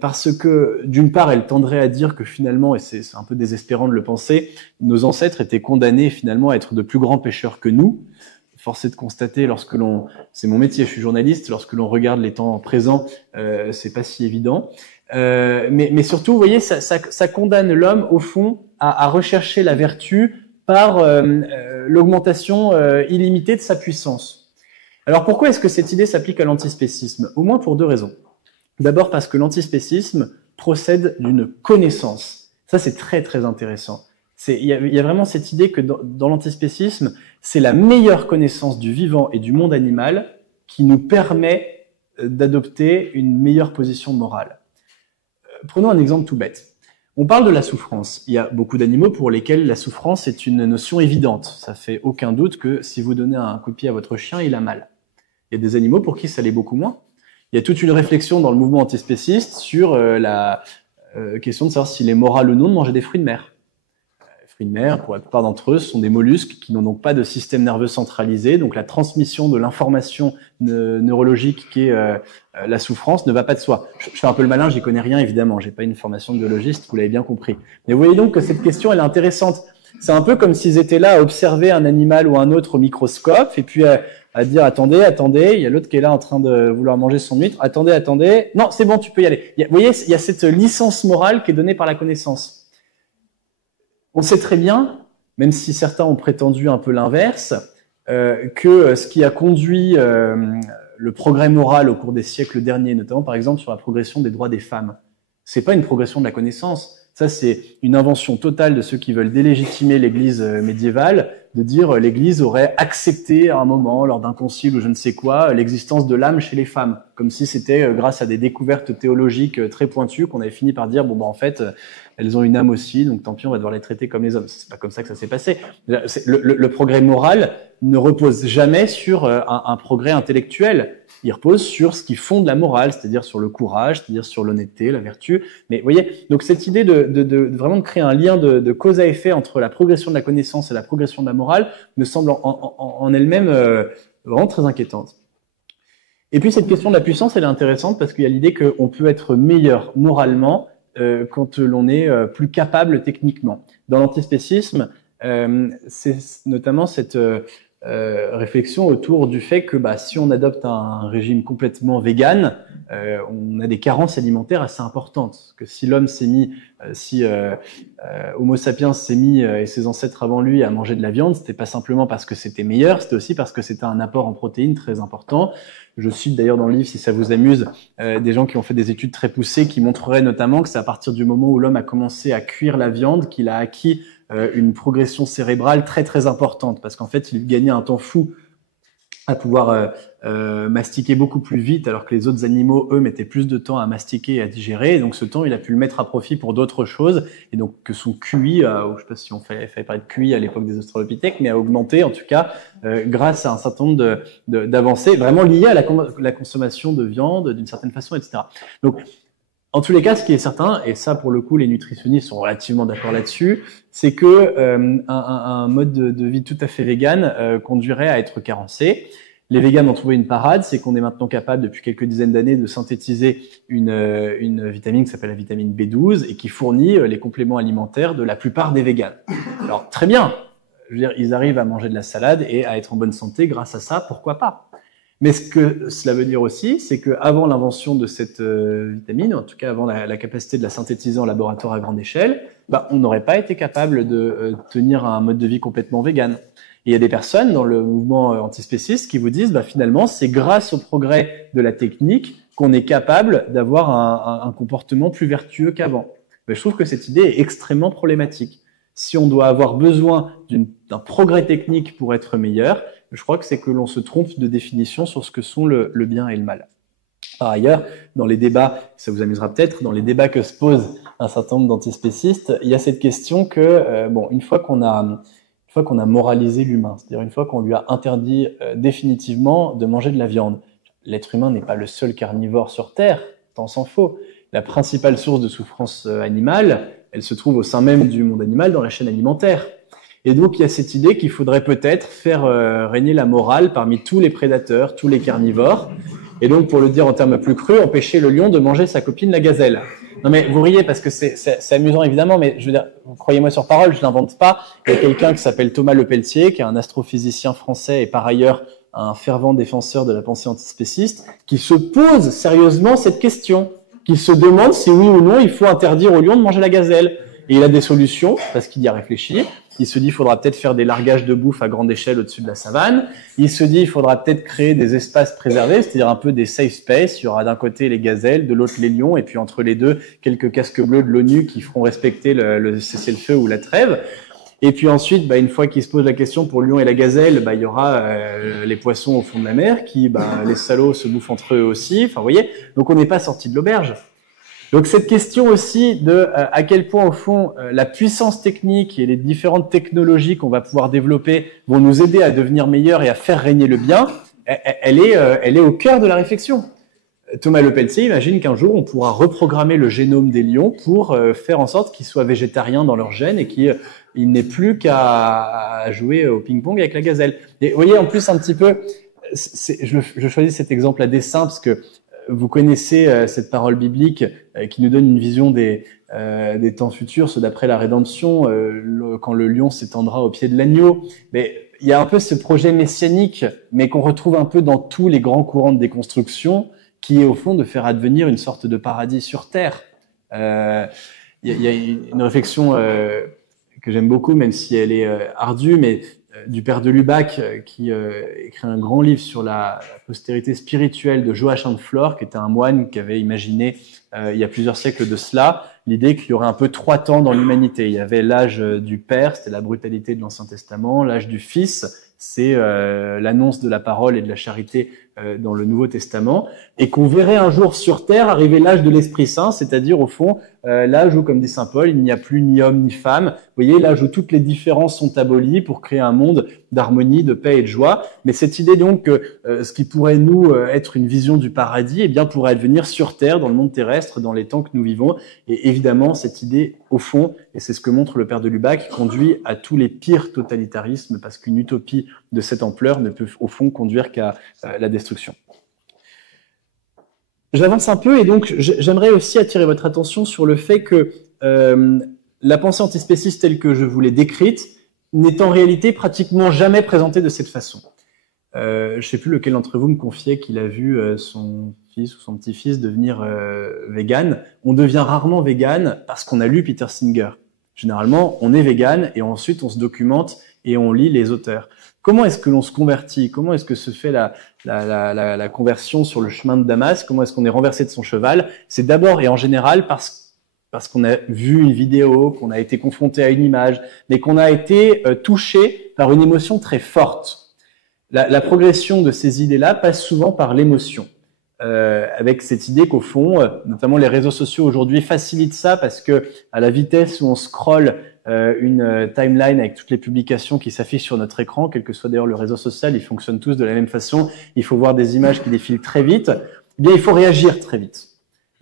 Parce que d'une part, elle tendrait à dire que finalement, et c'est un peu désespérant de le penser, nos ancêtres étaient condamnés finalement à être de plus grands pécheurs que nous. Force est de constater, c'est mon métier, je suis journaliste, lorsque l'on regarde les temps présents, c'est pas si évident. Mais surtout, vous voyez, ça condamne l'homme au fond à rechercher la vertu par l'augmentation illimitée de sa puissance. Alors pourquoi est-ce que cette idée s'applique à l'antispécisme? Au moins pour deux raisons. D'abord parce que l'antispécisme procède d'une connaissance. Ça, c'est très, très intéressant. Il y a vraiment cette idée que dans l'antispécisme, c'est la meilleure connaissance du vivant et du monde animal qui nous permet d'adopter une meilleure position morale. Prenons un exemple tout bête. On parle de la souffrance. Il y a beaucoup d'animaux pour lesquels la souffrance est une notion évidente. Ça fait aucun doute que si vous donnez un coup de pied à votre chien, il a mal. Il y a des animaux pour qui ça l'est beaucoup moins. Il y a toute une réflexion dans le mouvement antispéciste sur la question de savoir s'il est moral ou non de manger des fruits de mer. Les fruits de mer, pour la plupart d'entre eux, sont des mollusques qui n'ont donc pas de système nerveux centralisé, donc la transmission de l'information neurologique qui est la souffrance ne va pas de soi. Je fais un peu le malin, j'y connais rien évidemment, j'ai pas une formation de biologiste, vous l'avez bien compris. Mais vous voyez donc que cette question, elle est intéressante. C'est un peu comme s'ils étaient là à observer un animal ou un autre au microscope, et puis à dire attendez, il y a l'autre qui est là en train de vouloir manger son huître, attendez, non, c'est bon, tu peux y aller. Vous voyez, il y a cette licence morale qui est donnée par la connaissance. On sait très bien, même si certains ont prétendu un peu l'inverse, que ce qui a conduit le progrès moral au cours des siècles derniers, notamment par exemple sur la progression des droits des femmes, c'est pas une progression de la connaissance. Ça, c'est une invention totale de ceux qui veulent délégitimer l'Église médiévale, de dire l'Église aurait accepté à un moment, lors d'un concile ou je ne sais quoi, l'existence de l'âme chez les femmes, comme si c'était grâce à des découvertes théologiques très pointues qu'on avait fini par dire bon bah en fait elles ont une âme aussi, donc tant pis on va devoir les traiter comme les hommes. C'est pas comme ça que ça s'est passé. Le progrès moral ne repose jamais sur un progrès intellectuel. Il repose sur ce qui fonde la morale, c'est-à-dire sur le courage, c'est-à-dire sur l'honnêteté, la vertu. Mais vous voyez, donc cette idée de vraiment de créer un lien de cause à effet entre la progression de la connaissance et la progression de la morale me semble en elle-même vraiment très inquiétante. Et puis cette question de la puissance, elle est intéressante parce qu'il y a l'idée qu'on peut être meilleur moralement quand l'on est plus capable techniquement. Dans l'antispécisme, c'est notamment cette réflexion autour du fait que si on adopte un régime complètement vegan, on a des carences alimentaires assez importantes. Que si l'homme s'est mis, Homo sapiens s'est mis et ses ancêtres avant lui à manger de la viande, c'était pas simplement parce que c'était meilleur, c'était aussi parce que c'était un apport en protéines très important. Je cite d'ailleurs dans le livre, si ça vous amuse, des gens qui ont fait des études très poussées qui montreraient notamment que c'est à partir du moment où l'homme a commencé à cuire la viande qu'il a acquis une progression cérébrale très très importante, parce qu'en fait il gagnait un temps fou à pouvoir mastiquer beaucoup plus vite, alors que les autres animaux, eux, mettaient plus de temps à mastiquer et à digérer, et donc ce temps il a pu le mettre à profit pour d'autres choses, et donc que son QI, je sais pas si on fallait parler de QI à l'époque des australopithèques, mais a augmenté en tout cas grâce à un certain nombre d'avancées vraiment liées à la consommation de viande d'une certaine façon, etc. Donc en tous les cas, ce qui est certain, et ça pour le coup les nutritionnistes sont relativement d'accord là-dessus, c'est que un mode de vie tout à fait vegan conduirait à être carencé. Les végans ont trouvé une parade, c'est qu'on est maintenant capable depuis quelques dizaines d'années de synthétiser une vitamine qui s'appelle la vitamine B12 et qui fournit les compléments alimentaires de la plupart des végans. Alors très bien, je veux dire, ils arrivent à manger de la salade et à être en bonne santé grâce à ça, pourquoi pas? Mais ce que cela veut dire aussi, c'est qu'avant l'invention de cette vitamine, en tout cas avant la capacité de la synthétiser en laboratoire à grande échelle, bah, on n'aurait pas été capable de tenir un mode de vie complètement vegan. Et il y a des personnes dans le mouvement antispéciste qui vous disent, bah, finalement, c'est grâce au progrès de la technique qu'on est capable d'avoir un comportement plus vertueux qu'avant. Mais je trouve que cette idée est extrêmement problématique. Si on doit avoir besoin d'un progrès technique pour être meilleur, je crois que c'est que l'on se trompe de définition sur ce que sont le bien et le mal. Par ailleurs, dans les débats, ça vous amusera peut-être, dans les débats que se posent un certain nombre d'antispécistes, il y a cette question que, bon, une fois qu'on a moralisé l'humain, c'est-à-dire une fois qu'on lui a interdit définitivement de manger de la viande, l'être humain n'est pas le seul carnivore sur Terre, tant s'en faut. La principale source de souffrance animale, elle se trouve au sein même du monde animal, dans la chaîne alimentaire. Et donc, il y a cette idée qu'il faudrait peut-être faire régner la morale parmi tous les prédateurs, tous les carnivores. Et donc, pour le dire en termes plus crus, empêcher le lion de manger sa copine la gazelle. Non mais vous riez parce que c'est amusant évidemment, mais je veux dire, croyez-moi sur parole, je n'invente pas. Il y a quelqu'un qui s'appelle Thomas Lepelletier, qui est un astrophysicien français et par ailleurs un fervent défenseur de la pensée antispéciste, qui se pose sérieusement cette question, qui se demande si oui ou non il faut interdire au lion de manger la gazelle. Et il a des solutions, parce qu'il y a réfléchi. Il se dit, il faudra peut-être faire des largages de bouffe à grande échelle au-dessus de la savane. Il se dit, il faudra peut-être créer des espaces préservés, c'est-à-dire un peu des safe space. Il y aura d'un côté les gazelles, de l'autre les lions, et puis entre les deux, quelques casques bleus de l'ONU qui feront respecter le cessez-le-feu ou la trêve. Et puis ensuite, bah, une fois qu'il se pose la question pour le lion et la gazelle, bah, il y aura les poissons au fond de la mer qui, bah, les salauds se bouffent entre eux aussi. Enfin, vous voyez, donc on n'est pas sorti de l'auberge. Donc cette question aussi de à quel point au fond la puissance technique et les différentes technologies qu'on va pouvoir développer vont nous aider à devenir meilleurs et à faire régner le bien, elle est au cœur de la réflexion. Thomas Lepelletier imagine qu'un jour on pourra reprogrammer le génome des lions pour faire en sorte qu'ils soient végétariens dans leur gène et qu'ils n'aient plus qu'à jouer au ping-pong avec la gazelle. Et vous voyez en plus un petit peu, je choisis cet exemple à dessein parce que vous connaissez cette parole biblique qui nous donne une vision des temps futurs, ceux d'après la rédemption, quand le lion s'étendra au pied de l'agneau. Mais il y a un peu ce projet messianique, mais qu'on retrouve un peu dans tous les grands courants de déconstruction, qui est au fond de faire advenir une sorte de paradis sur Terre. Il y a une réflexion que j'aime beaucoup, même si elle est ardue, mais du père de Lubac, qui écrit un grand livre sur la postérité spirituelle de Joachim de Flore, qui était un moine qui avait imaginé, il y a plusieurs siècles de cela, l'idée qu'il y aurait un peu 3 temps dans l'humanité. Il y avait l'âge du père, c'était la brutalité de l'Ancien Testament, l'âge du fils, c'est l'annonce de la parole et de la charité dans le Nouveau Testament, et qu'on verrait un jour sur Terre arriver l'âge de l'Esprit Saint, c'est-à-dire au fond l'âge où, comme dit saint Paul, il n'y a plus ni homme ni femme. Vous voyez, l'âge où toutes les différences sont abolies pour créer un monde d'harmonie, de paix et de joie. Mais cette idée donc que ce qui pourrait nous être une vision du paradis, eh bien pourrait advenir sur Terre, dans le monde terrestre, dans les temps que nous vivons. Et évidemment, cette idée, au fond, et c'est ce que montre le père de Lubac, conduit à tous les pires totalitarismes, parce qu'une utopie de cette ampleur ne peut au fond conduire qu'à la destruction. J'avance un peu et donc j'aimerais aussi attirer votre attention sur le fait que la pensée antispéciste telle que je vous l'ai décrite n'est en réalité pratiquement jamais présentée de cette façon. Je ne sais plus lequel d'entre vous me confiait qu'il a vu son fils ou son petit-fils devenir vegan. On devient rarement vegan parce qu'on a lu Peter Singer. Généralement, on est vegan et ensuite on se documente et on lit les auteurs. Comment est-ce que l'on se convertit? Comment est-ce que se fait la conversion sur le chemin de Damas? Comment est-ce qu'on est renversé de son cheval? C'est d'abord et en général parce qu'on a vu une vidéo, qu'on a été confronté à une image, mais qu'on a été touché par une émotion très forte. La progression de ces idées-là passe souvent par l'émotion. Avec cette idée qu'au fond, notamment les réseaux sociaux aujourd'hui facilitent ça parce que à la vitesse où on scrolle une timeline avec toutes les publications qui s'affichent sur notre écran, quel que soit d'ailleurs le réseau social, ils fonctionnent tous de la même façon. Il faut voir des images qui défilent très vite. Eh bien, il faut réagir très vite.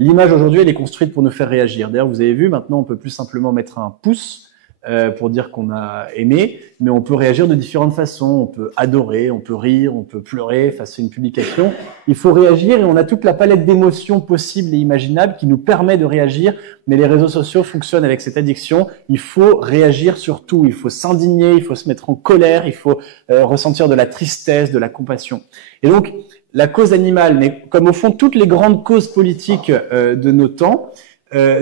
L'image aujourd'hui, elle est construite pour nous faire réagir. D'ailleurs, vous avez vu, maintenant, on peut plus simplement mettre un pouce pour dire qu'on a aimé, mais on peut réagir de différentes façons. On peut adorer, on peut rire, on peut pleurer face à une publication. Il faut réagir et on a toute la palette d'émotions possibles et imaginables qui nous permet de réagir, mais les réseaux sociaux fonctionnent avec cette addiction. Il faut réagir sur tout, il faut s'indigner, il faut se mettre en colère, il faut ressentir de la tristesse, de la compassion. Et donc, la cause animale, mais comme au fond toutes les grandes causes politiques de nos temps,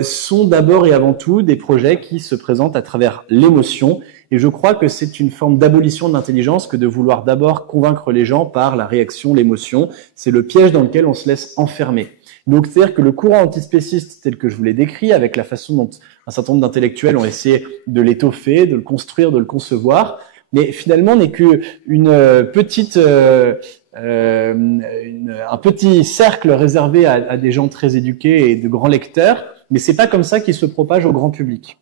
sont d'abord et avant tout des projets qui se présentent à travers l'émotion. Et je crois que c'est une forme d'abolition de l'intelligence que de vouloir d'abord convaincre les gens par la réaction, l'émotion. C'est le piège dans lequel on se laisse enfermer. Donc, c'est-à-dire que le courant antispéciste tel que je vous l'ai décrit, avec la façon dont un certain nombre d'intellectuels ont essayé de l'étoffer, de le construire, de le concevoir, mais finalement n'est qu'une petite... un petit cercle réservé à des gens très éduqués et de grands lecteurs, mais c'est pas comme ça qu'il se propage au grand public.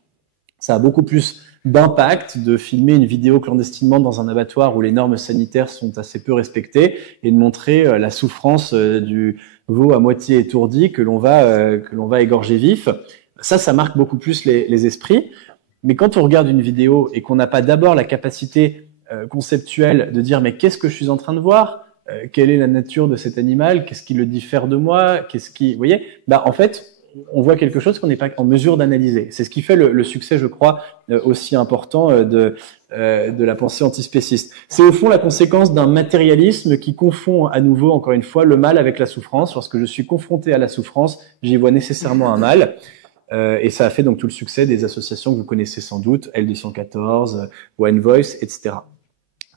Ça a beaucoup plus d'impact de filmer une vidéo clandestinement dans un abattoir où les normes sanitaires sont assez peu respectées et de montrer la souffrance du veau à moitié étourdi que l'on va égorger vif. Ça marque beaucoup plus les esprits. Mais quand on regarde une vidéo et qu'on n'a pas d'abord la capacité conceptuelle de dire mais qu'est-ce que je suis en train de voir ? Quelle est la nature de cet animal? Qu'est-ce qui le diffère de moi? Vous voyez? En fait, on voit quelque chose qu'on n'est pas en mesure d'analyser. C'est ce qui fait le succès, je crois, aussi important de la pensée antispéciste. C'est au fond la conséquence d'un matérialisme qui confond à nouveau, encore une fois, le mal avec la souffrance. Lorsque je suis confronté à la souffrance, j'y vois nécessairement un mal. Et ça a fait donc tout le succès des associations que vous connaissez sans doute, L214, One Voice, etc.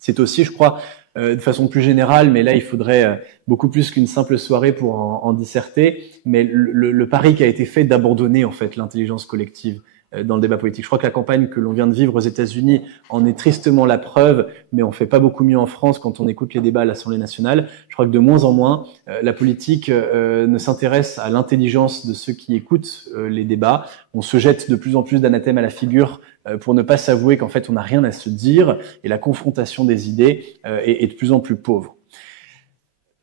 C'est aussi, je crois, de façon plus générale, mais là il faudrait beaucoup plus qu'une simple soirée pour en disserter, mais le pari qui a été fait d'abandonner en fait l'intelligence collective dans le débat politique. Je crois que la campagne que l'on vient de vivre aux États-Unis en est tristement la preuve, mais on fait pas beaucoup mieux en France quand on écoute les débats à l'Assemblée nationale. Je crois que de moins en moins, la politique ne s'intéresse à l'intelligence de ceux qui écoutent les débats. On se jette de plus en plus d'anathèmes à la figure pour ne pas s'avouer qu'en fait on n'a rien à se dire, et la confrontation des idées est de plus en plus pauvre.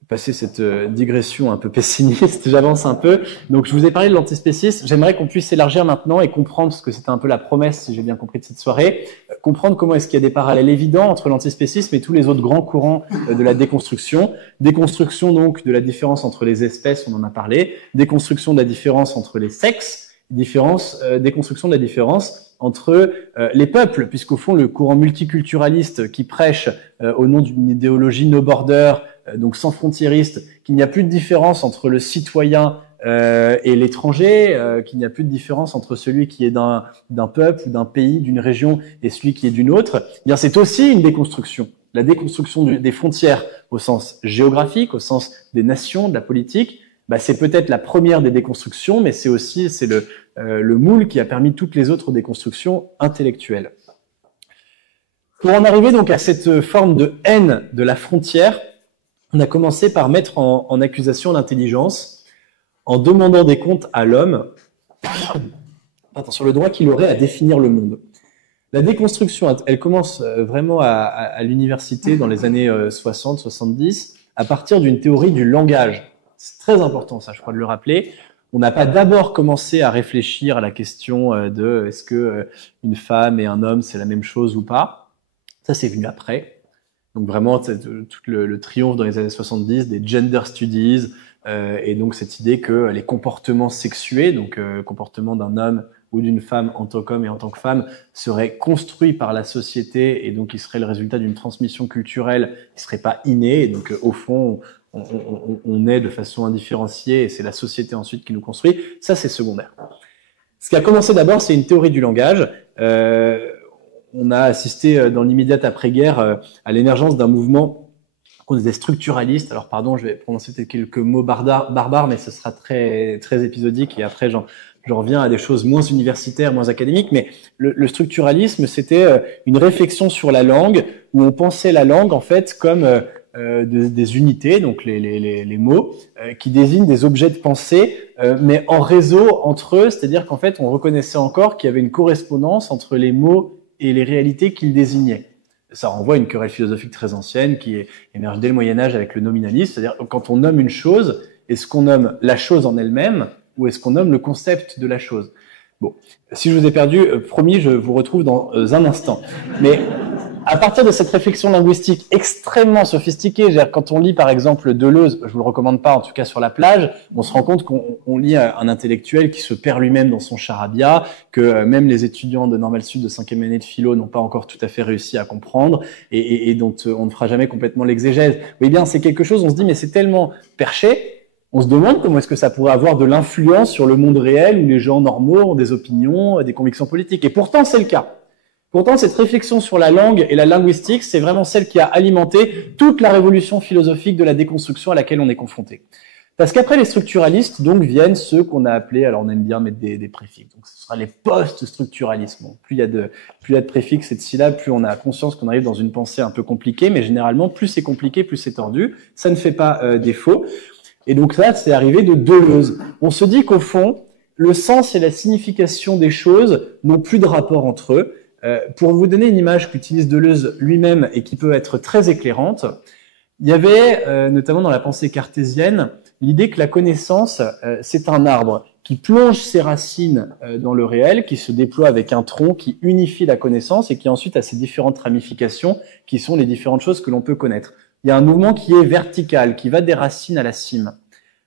Passer cette digression un peu pessimiste, j'avance un peu. Donc je vous ai parlé de l'antispécisme, j'aimerais qu'on puisse s'élargir maintenant et comprendre, parce que c'était un peu la promesse, si j'ai bien compris, de cette soirée, comprendre comment est-ce qu'il y a des parallèles évidents entre l'antispécisme et tous les autres grands courants de la déconstruction. Déconstruction donc de la différence entre les espèces, on en a parlé, déconstruction de la différence entre les sexes, déconstruction de la différence entre les peuples, puisqu'au fond le courant multiculturaliste qui prêche au nom d'une idéologie no border, donc sans frontiériste, qu'il n'y a plus de différence entre le citoyen et l'étranger, qu'il n'y a plus de différence entre celui qui est d'un peuple, d'un pays, d'une région et celui qui est d'une autre, eh bien c'est aussi une déconstruction. La déconstruction des frontières au sens géographique, au sens des nations, de la politique, c'est peut-être la première des déconstructions, mais c'est le moule qui a permis toutes les autres déconstructions intellectuelles. Pour en arriver donc à cette forme de haine de la frontière, on a commencé par mettre en accusation l'intelligence en demandant des comptes à l'homme sur le droit qu'il aurait à définir le monde. La déconstruction, elle commence vraiment à l'université dans les années 60-70 à partir d'une théorie du langage. C'est très important, ça, je crois de le rappeler. On n'a pas d'abord commencé à réfléchir à la question de est-ce que une femme et un homme, c'est la même chose ou pas. Ça, c'est venu après. Donc vraiment, tout le triomphe dans les années 70 des gender studies et donc cette idée que les comportements sexués, donc comportement d'un homme ou d'une femme en tant qu'homme et en tant que femme, seraient construits par la société et donc ils seraient le résultat d'une transmission culturelle qui serait pas innée. Et donc au fond, on est de façon indifférenciée et c'est la société ensuite qui nous construit. Ça, c'est secondaire. Ce qui a commencé d'abord, c'est une théorie du langage. On a assisté dans l'immédiate après-guerre à l'émergence d'un mouvement qu'on disait structuraliste. Alors pardon, je vais prononcer quelques mots barbares, mais ce sera très très épisodique et après j'en reviens à des choses moins universitaires, moins académiques. Mais le structuralisme, c'était une réflexion sur la langue où on pensait la langue en fait comme des unités, donc les mots, qui désignent des objets de pensée, mais en réseau entre eux, c'est-à-dire qu'en fait on reconnaissait encore qu'il y avait une correspondance entre les mots et les réalités qu'ils désignaient. Ça renvoie à une querelle philosophique très ancienne qui émerge dès le Moyen-Âge avec le nominalisme, c'est-à-dire quand on nomme une chose, est-ce qu'on nomme la chose en elle-même ou est-ce qu'on nomme le concept de la chose? Bon, si je vous ai perdu, promis, je vous retrouve dans un instant. Mais à partir de cette réflexion linguistique extrêmement sophistiquée, quand on lit par exemple Deleuze, je vous le recommande pas, en tout cas sur la plage, on se rend compte qu'on lit un intellectuel qui se perd lui-même dans son charabia, que même les étudiants de Normal Sud de 5e année de philo n'ont pas encore tout à fait réussi à comprendre et dont on ne fera jamais complètement l'exégèse. Oui, bien, c'est quelque chose, on se dit, mais c'est tellement perché. On se demande comment est-ce que ça pourrait avoir de l'influence sur le monde réel où les gens normaux ont des opinions, des convictions politiques. Et pourtant, c'est le cas. Pourtant, cette réflexion sur la langue et la linguistique, c'est vraiment celle qui a alimenté toute la révolution philosophique de la déconstruction à laquelle on est confronté. Parce qu'après les structuralistes, donc, viennent ceux qu'on a appelés, alors on aime bien mettre des préfixes, donc ce sera les post-structuralistes. Bon, plus il y a de préfixes et de syllabes, plus on a conscience qu'on arrive dans une pensée un peu compliquée, mais généralement, plus c'est compliqué, plus c'est tordu. Ça ne fait pas défaut. Et donc là, c'est arrivé de Deleuze. On se dit qu'au fond, le sens et la signification des choses n'ont plus de rapport entre eux. Pour vous donner une image qu'utilise Deleuze lui-même et qui peut être très éclairante, il y avait, notamment dans la pensée cartésienne, l'idée que la connaissance, c'est un arbre qui plonge ses racines dans le réel, qui se déploie avec un tronc, qui unifie la connaissance et qui ensuite a ses différentes ramifications, qui sont les différentes choses que l'on peut connaître. Il y a un mouvement qui est vertical, qui va des racines à la cime.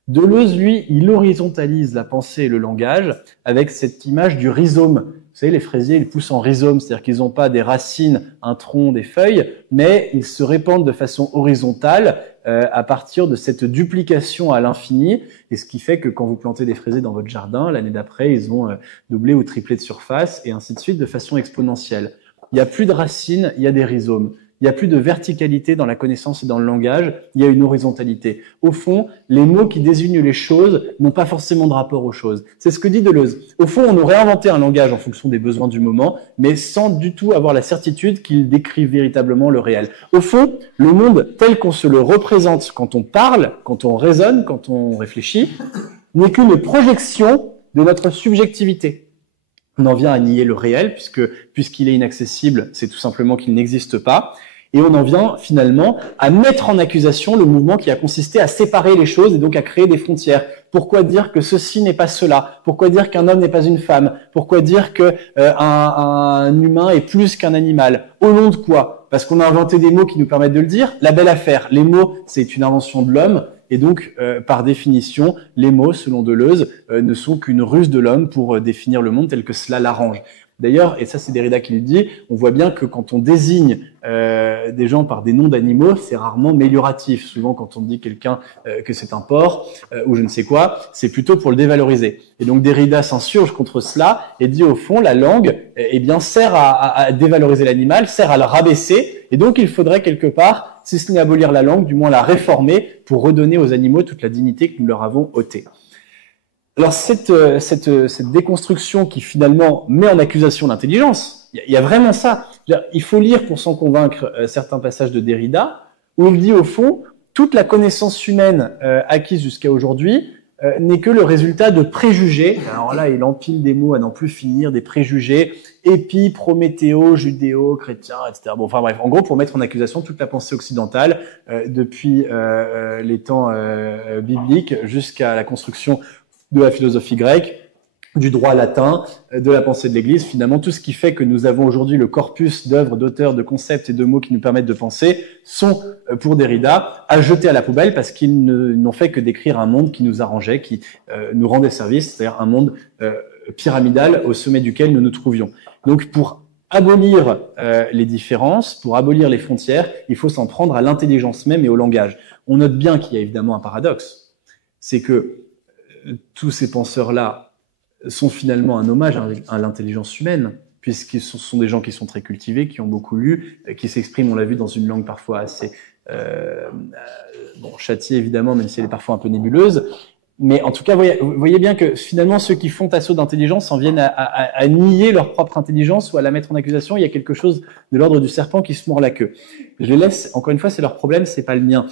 Deleuze, lui, il horizontalise la pensée et le langage avec cette image du rhizome. Vous savez, les fraisiers, ils poussent en rhizome, c'est-à-dire qu'ils n'ont pas des racines, un tronc, des feuilles, mais ils se répandent de façon horizontale à partir de cette duplication à l'infini, et ce qui fait que quand vous plantez des fraisiers dans votre jardin, l'année d'après, ils vont doubler ou tripler de surface, et ainsi de suite, de façon exponentielle. Il n'y a plus de racines, il y a des rhizomes. Il n'y a plus de verticalité dans la connaissance et dans le langage, il y a une horizontalité. Au fond, les mots qui désignent les choses n'ont pas forcément de rapport aux choses. C'est ce que dit Deleuze. Au fond, on aurait inventé un langage en fonction des besoins du moment, mais sans du tout avoir la certitude qu'il décrit véritablement le réel. Au fond, le monde tel qu'on se le représente quand on parle, quand on raisonne, quand on réfléchit, n'est qu'une projection de notre subjectivité. On en vient à nier le réel, puisqu'il est inaccessible, c'est tout simplement qu'il n'existe pas. Et on en vient finalement à mettre en accusation le mouvement qui a consisté à séparer les choses et donc à créer des frontières. Pourquoi dire que ceci n'est pas cela? Pourquoi dire qu'un homme n'est pas une femme? Pourquoi dire que un humain est plus qu'un animal? Au nom de quoi? Parce qu'on a inventé des mots qui nous permettent de le dire. La belle affaire, les mots, c'est une invention de l'homme. Et donc, par définition, les mots, selon Deleuze, ne sont qu'une ruse de l'homme pour définir le monde tel que cela l'arrange. D'ailleurs, et ça c'est Derrida qui le dit, on voit bien que quand on désigne des gens par des noms d'animaux, c'est rarement mélioratif. Souvent, quand on dit quelqu'un que c'est un porc ou je ne sais quoi, c'est plutôt pour le dévaloriser. Et donc Derrida s'insurge contre cela et dit au fond, la langue, eh bien, sert à dévaloriser l'animal, sert à le rabaisser. Et donc, il faudrait quelque part, si ce n'est abolir la langue, du moins la réformer pour redonner aux animaux toute la dignité que nous leur avons ôtée. Alors cette déconstruction qui finalement met en accusation l'intelligence, il y a vraiment ça. Il faut lire pour s'en convaincre certains passages de Derrida où il dit au fond toute la connaissance humaine acquise jusqu'à aujourd'hui n'est que le résultat de préjugés. Alors là, il empile des mots à n'en plus finir, des préjugés épi, prométhéo, judéo, chrétien, etc. Bon, enfin bref, en gros, pour mettre en accusation toute la pensée occidentale depuis les temps bibliques jusqu'à la construction de la philosophie grecque, du droit latin, de la pensée de l'Église, finalement tout ce qui fait que nous avons aujourd'hui le corpus d'œuvres, d'auteurs, de concepts et de mots qui nous permettent de penser sont, pour Derrida, à jeter à la poubelle parce qu'ils n'ont fait que décrire un monde qui nous arrangeait, qui nous rendait service, c'est-à-dire un monde pyramidal au sommet duquel nous nous trouvions. Donc pour abolir les différences, pour abolir les frontières, il faut s'en prendre à l'intelligence même et au langage. On note bien qu'il y a évidemment un paradoxe, c'est que tous ces penseurs-là sont finalement un hommage à l'intelligence humaine, puisqu'ils sont des gens qui sont très cultivés, qui ont beaucoup lu, qui s'expriment, on l'a vu, dans une langue parfois assez châtiée évidemment, même si elle est parfois un peu nébuleuse. Mais en tout cas, vous voyez bien que finalement, ceux qui font assaut d'intelligence en viennent à nier leur propre intelligence ou à la mettre en accusation. Il y a quelque chose de l'ordre du serpent qui se mord la queue. Je les laisse, encore une fois, c'est leur problème, c'est pas le mien.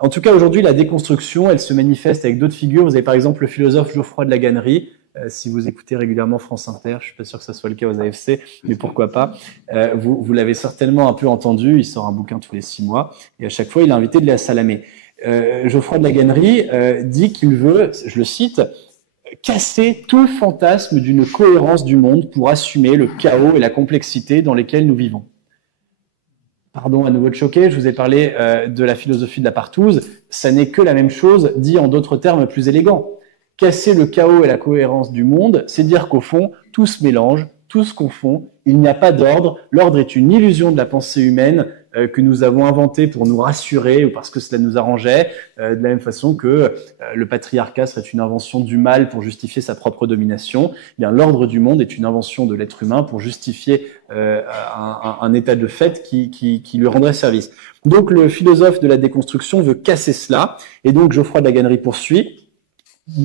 En tout cas, aujourd'hui, la déconstruction, elle se manifeste avec d'autres figures. Vous avez par exemple le philosophe Geoffroy de Laganerie. Si vous écoutez régulièrement France Inter, je suis pas sûr que ça soit le cas aux AFC, mais pourquoi pas. Vous l'avez certainement un peu entendu. Il sort un bouquin tous les 6 mois et à chaque fois, il est invité de Léa Salamé. Geoffroy de Laganerie dit qu'il veut, je le cite, casser tout fantasme d'une cohérence du monde pour assumer le chaos et la complexité dans lesquels nous vivons. Pardon à nouveau de choquer, je vous ai parlé de la philosophie de la partouze, ça n'est que la même chose, dit en d'autres termes plus élégants. Casser le chaos et la cohérence du monde, c'est dire qu'au fond, tout se mélange, tout se confond, il n'y a pas d'ordre, l'ordre est une illusion de la pensée humaine que nous avons inventée pour nous rassurer ou parce que cela nous arrangeait, de la même façon que le patriarcat serait une invention du mal pour justifier sa propre domination. Eh bien, l'ordre du monde est une invention de l'être humain pour justifier un état de fait qui lui rendrait service. Donc le philosophe de la déconstruction veut casser cela, et donc Geoffroy de la Gannerie poursuit.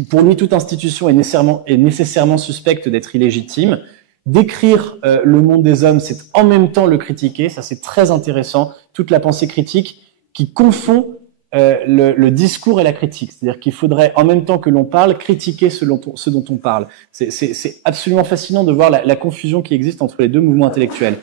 Pour lui, toute institution est nécessairement suspecte d'être illégitime. Décrire le monde des hommes, c'est en même temps le critiquer, ça c'est très intéressant, toute la pensée critique qui confond le discours et la critique. C'est-à-dire qu'il faudrait, en même temps que l'on parle, critiquer ce dont on parle. C'est absolument fascinant de voir la confusion qui existe entre les deux mouvements intellectuels.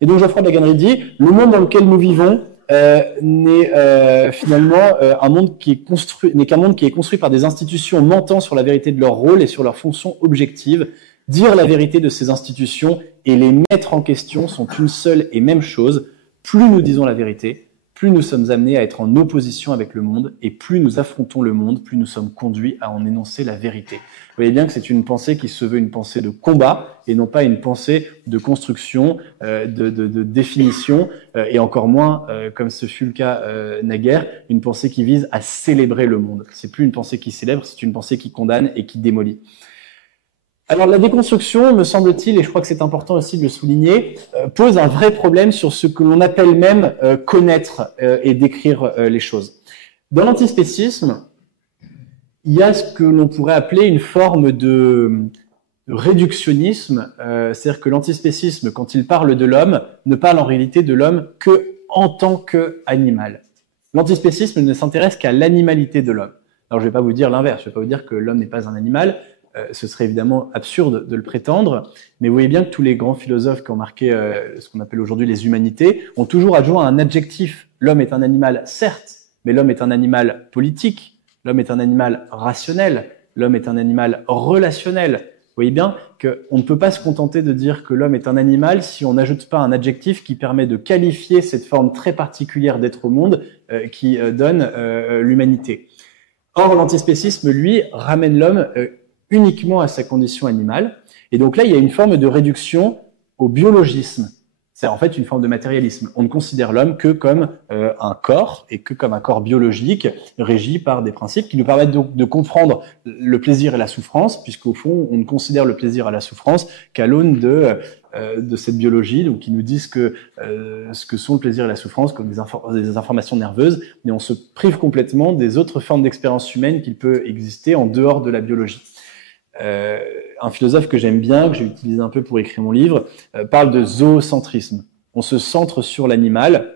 Et donc Geoffroy de la Gannerie dit, le monde dans lequel nous vivons n'est finalement un monde qui est construit, n'est qu'un monde qui est construit par des institutions mentant sur la vérité de leur rôle et sur leurs fonctions objectives. Dire la vérité de ces institutions et les mettre en question sont une seule et même chose. Plus nous disons la vérité, plus nous sommes amenés à être en opposition avec le monde, et plus nous affrontons le monde, plus nous sommes conduits à en énoncer la vérité. Vous voyez bien que c'est une pensée qui se veut une pensée de combat, et non pas une pensée de construction, de définition, et encore moins, comme ce fut le cas naguère, une pensée qui vise à célébrer le monde. C'est plus une pensée qui célèbre, c'est une pensée qui condamne et qui démolit. Alors la déconstruction, me semble-t-il, et je crois que c'est important aussi de le souligner, pose un vrai problème sur ce que l'on appelle même connaître et décrire les choses. Dans l'antispécisme, il y a ce que l'on pourrait appeler une forme de réductionnisme, c'est-à-dire que l'antispécisme, quand il parle de l'homme, ne parle en réalité de l'homme que en tant qu'animal. L'antispécisme ne s'intéresse qu'à l'animalité de l'homme. Alors je ne vais pas vous dire l'inverse, je ne vais pas vous dire que l'homme n'est pas un animal, ce serait évidemment absurde de le prétendre, mais vous voyez bien que tous les grands philosophes qui ont marqué ce qu'on appelle aujourd'hui les humanités ont toujours adjoint un adjectif. L'homme est un animal, certes, mais l'homme est un animal politique, l'homme est un animal rationnel, l'homme est un animal relationnel. Vous voyez bien qu'on ne peut pas se contenter de dire que l'homme est un animal si on n'ajoute pas un adjectif qui permet de qualifier cette forme très particulière d'être au monde qui donne l'humanité. Or, l'antispécisme, lui, ramène l'homme uniquement à sa condition animale. Et donc là, il y a une forme de réduction au biologisme. C'est en fait une forme de matérialisme. On ne considère l'homme que comme un corps, et que comme un corps biologique régi par des principes qui nous permettent donc de comprendre le plaisir et la souffrance, puisqu'au fond, on ne considère le plaisir et la souffrance qu'à l'aune de cette biologie, donc qui nous disent que ce que sont le plaisir et la souffrance comme des informations nerveuses, mais on se prive complètement des autres formes d'expérience humaine qu'il peut exister en dehors de la biologie. Un philosophe que j'aime bien, que j'ai utilisé un peu pour écrire mon livre, parle de zoocentrisme. On se centre sur l'animal,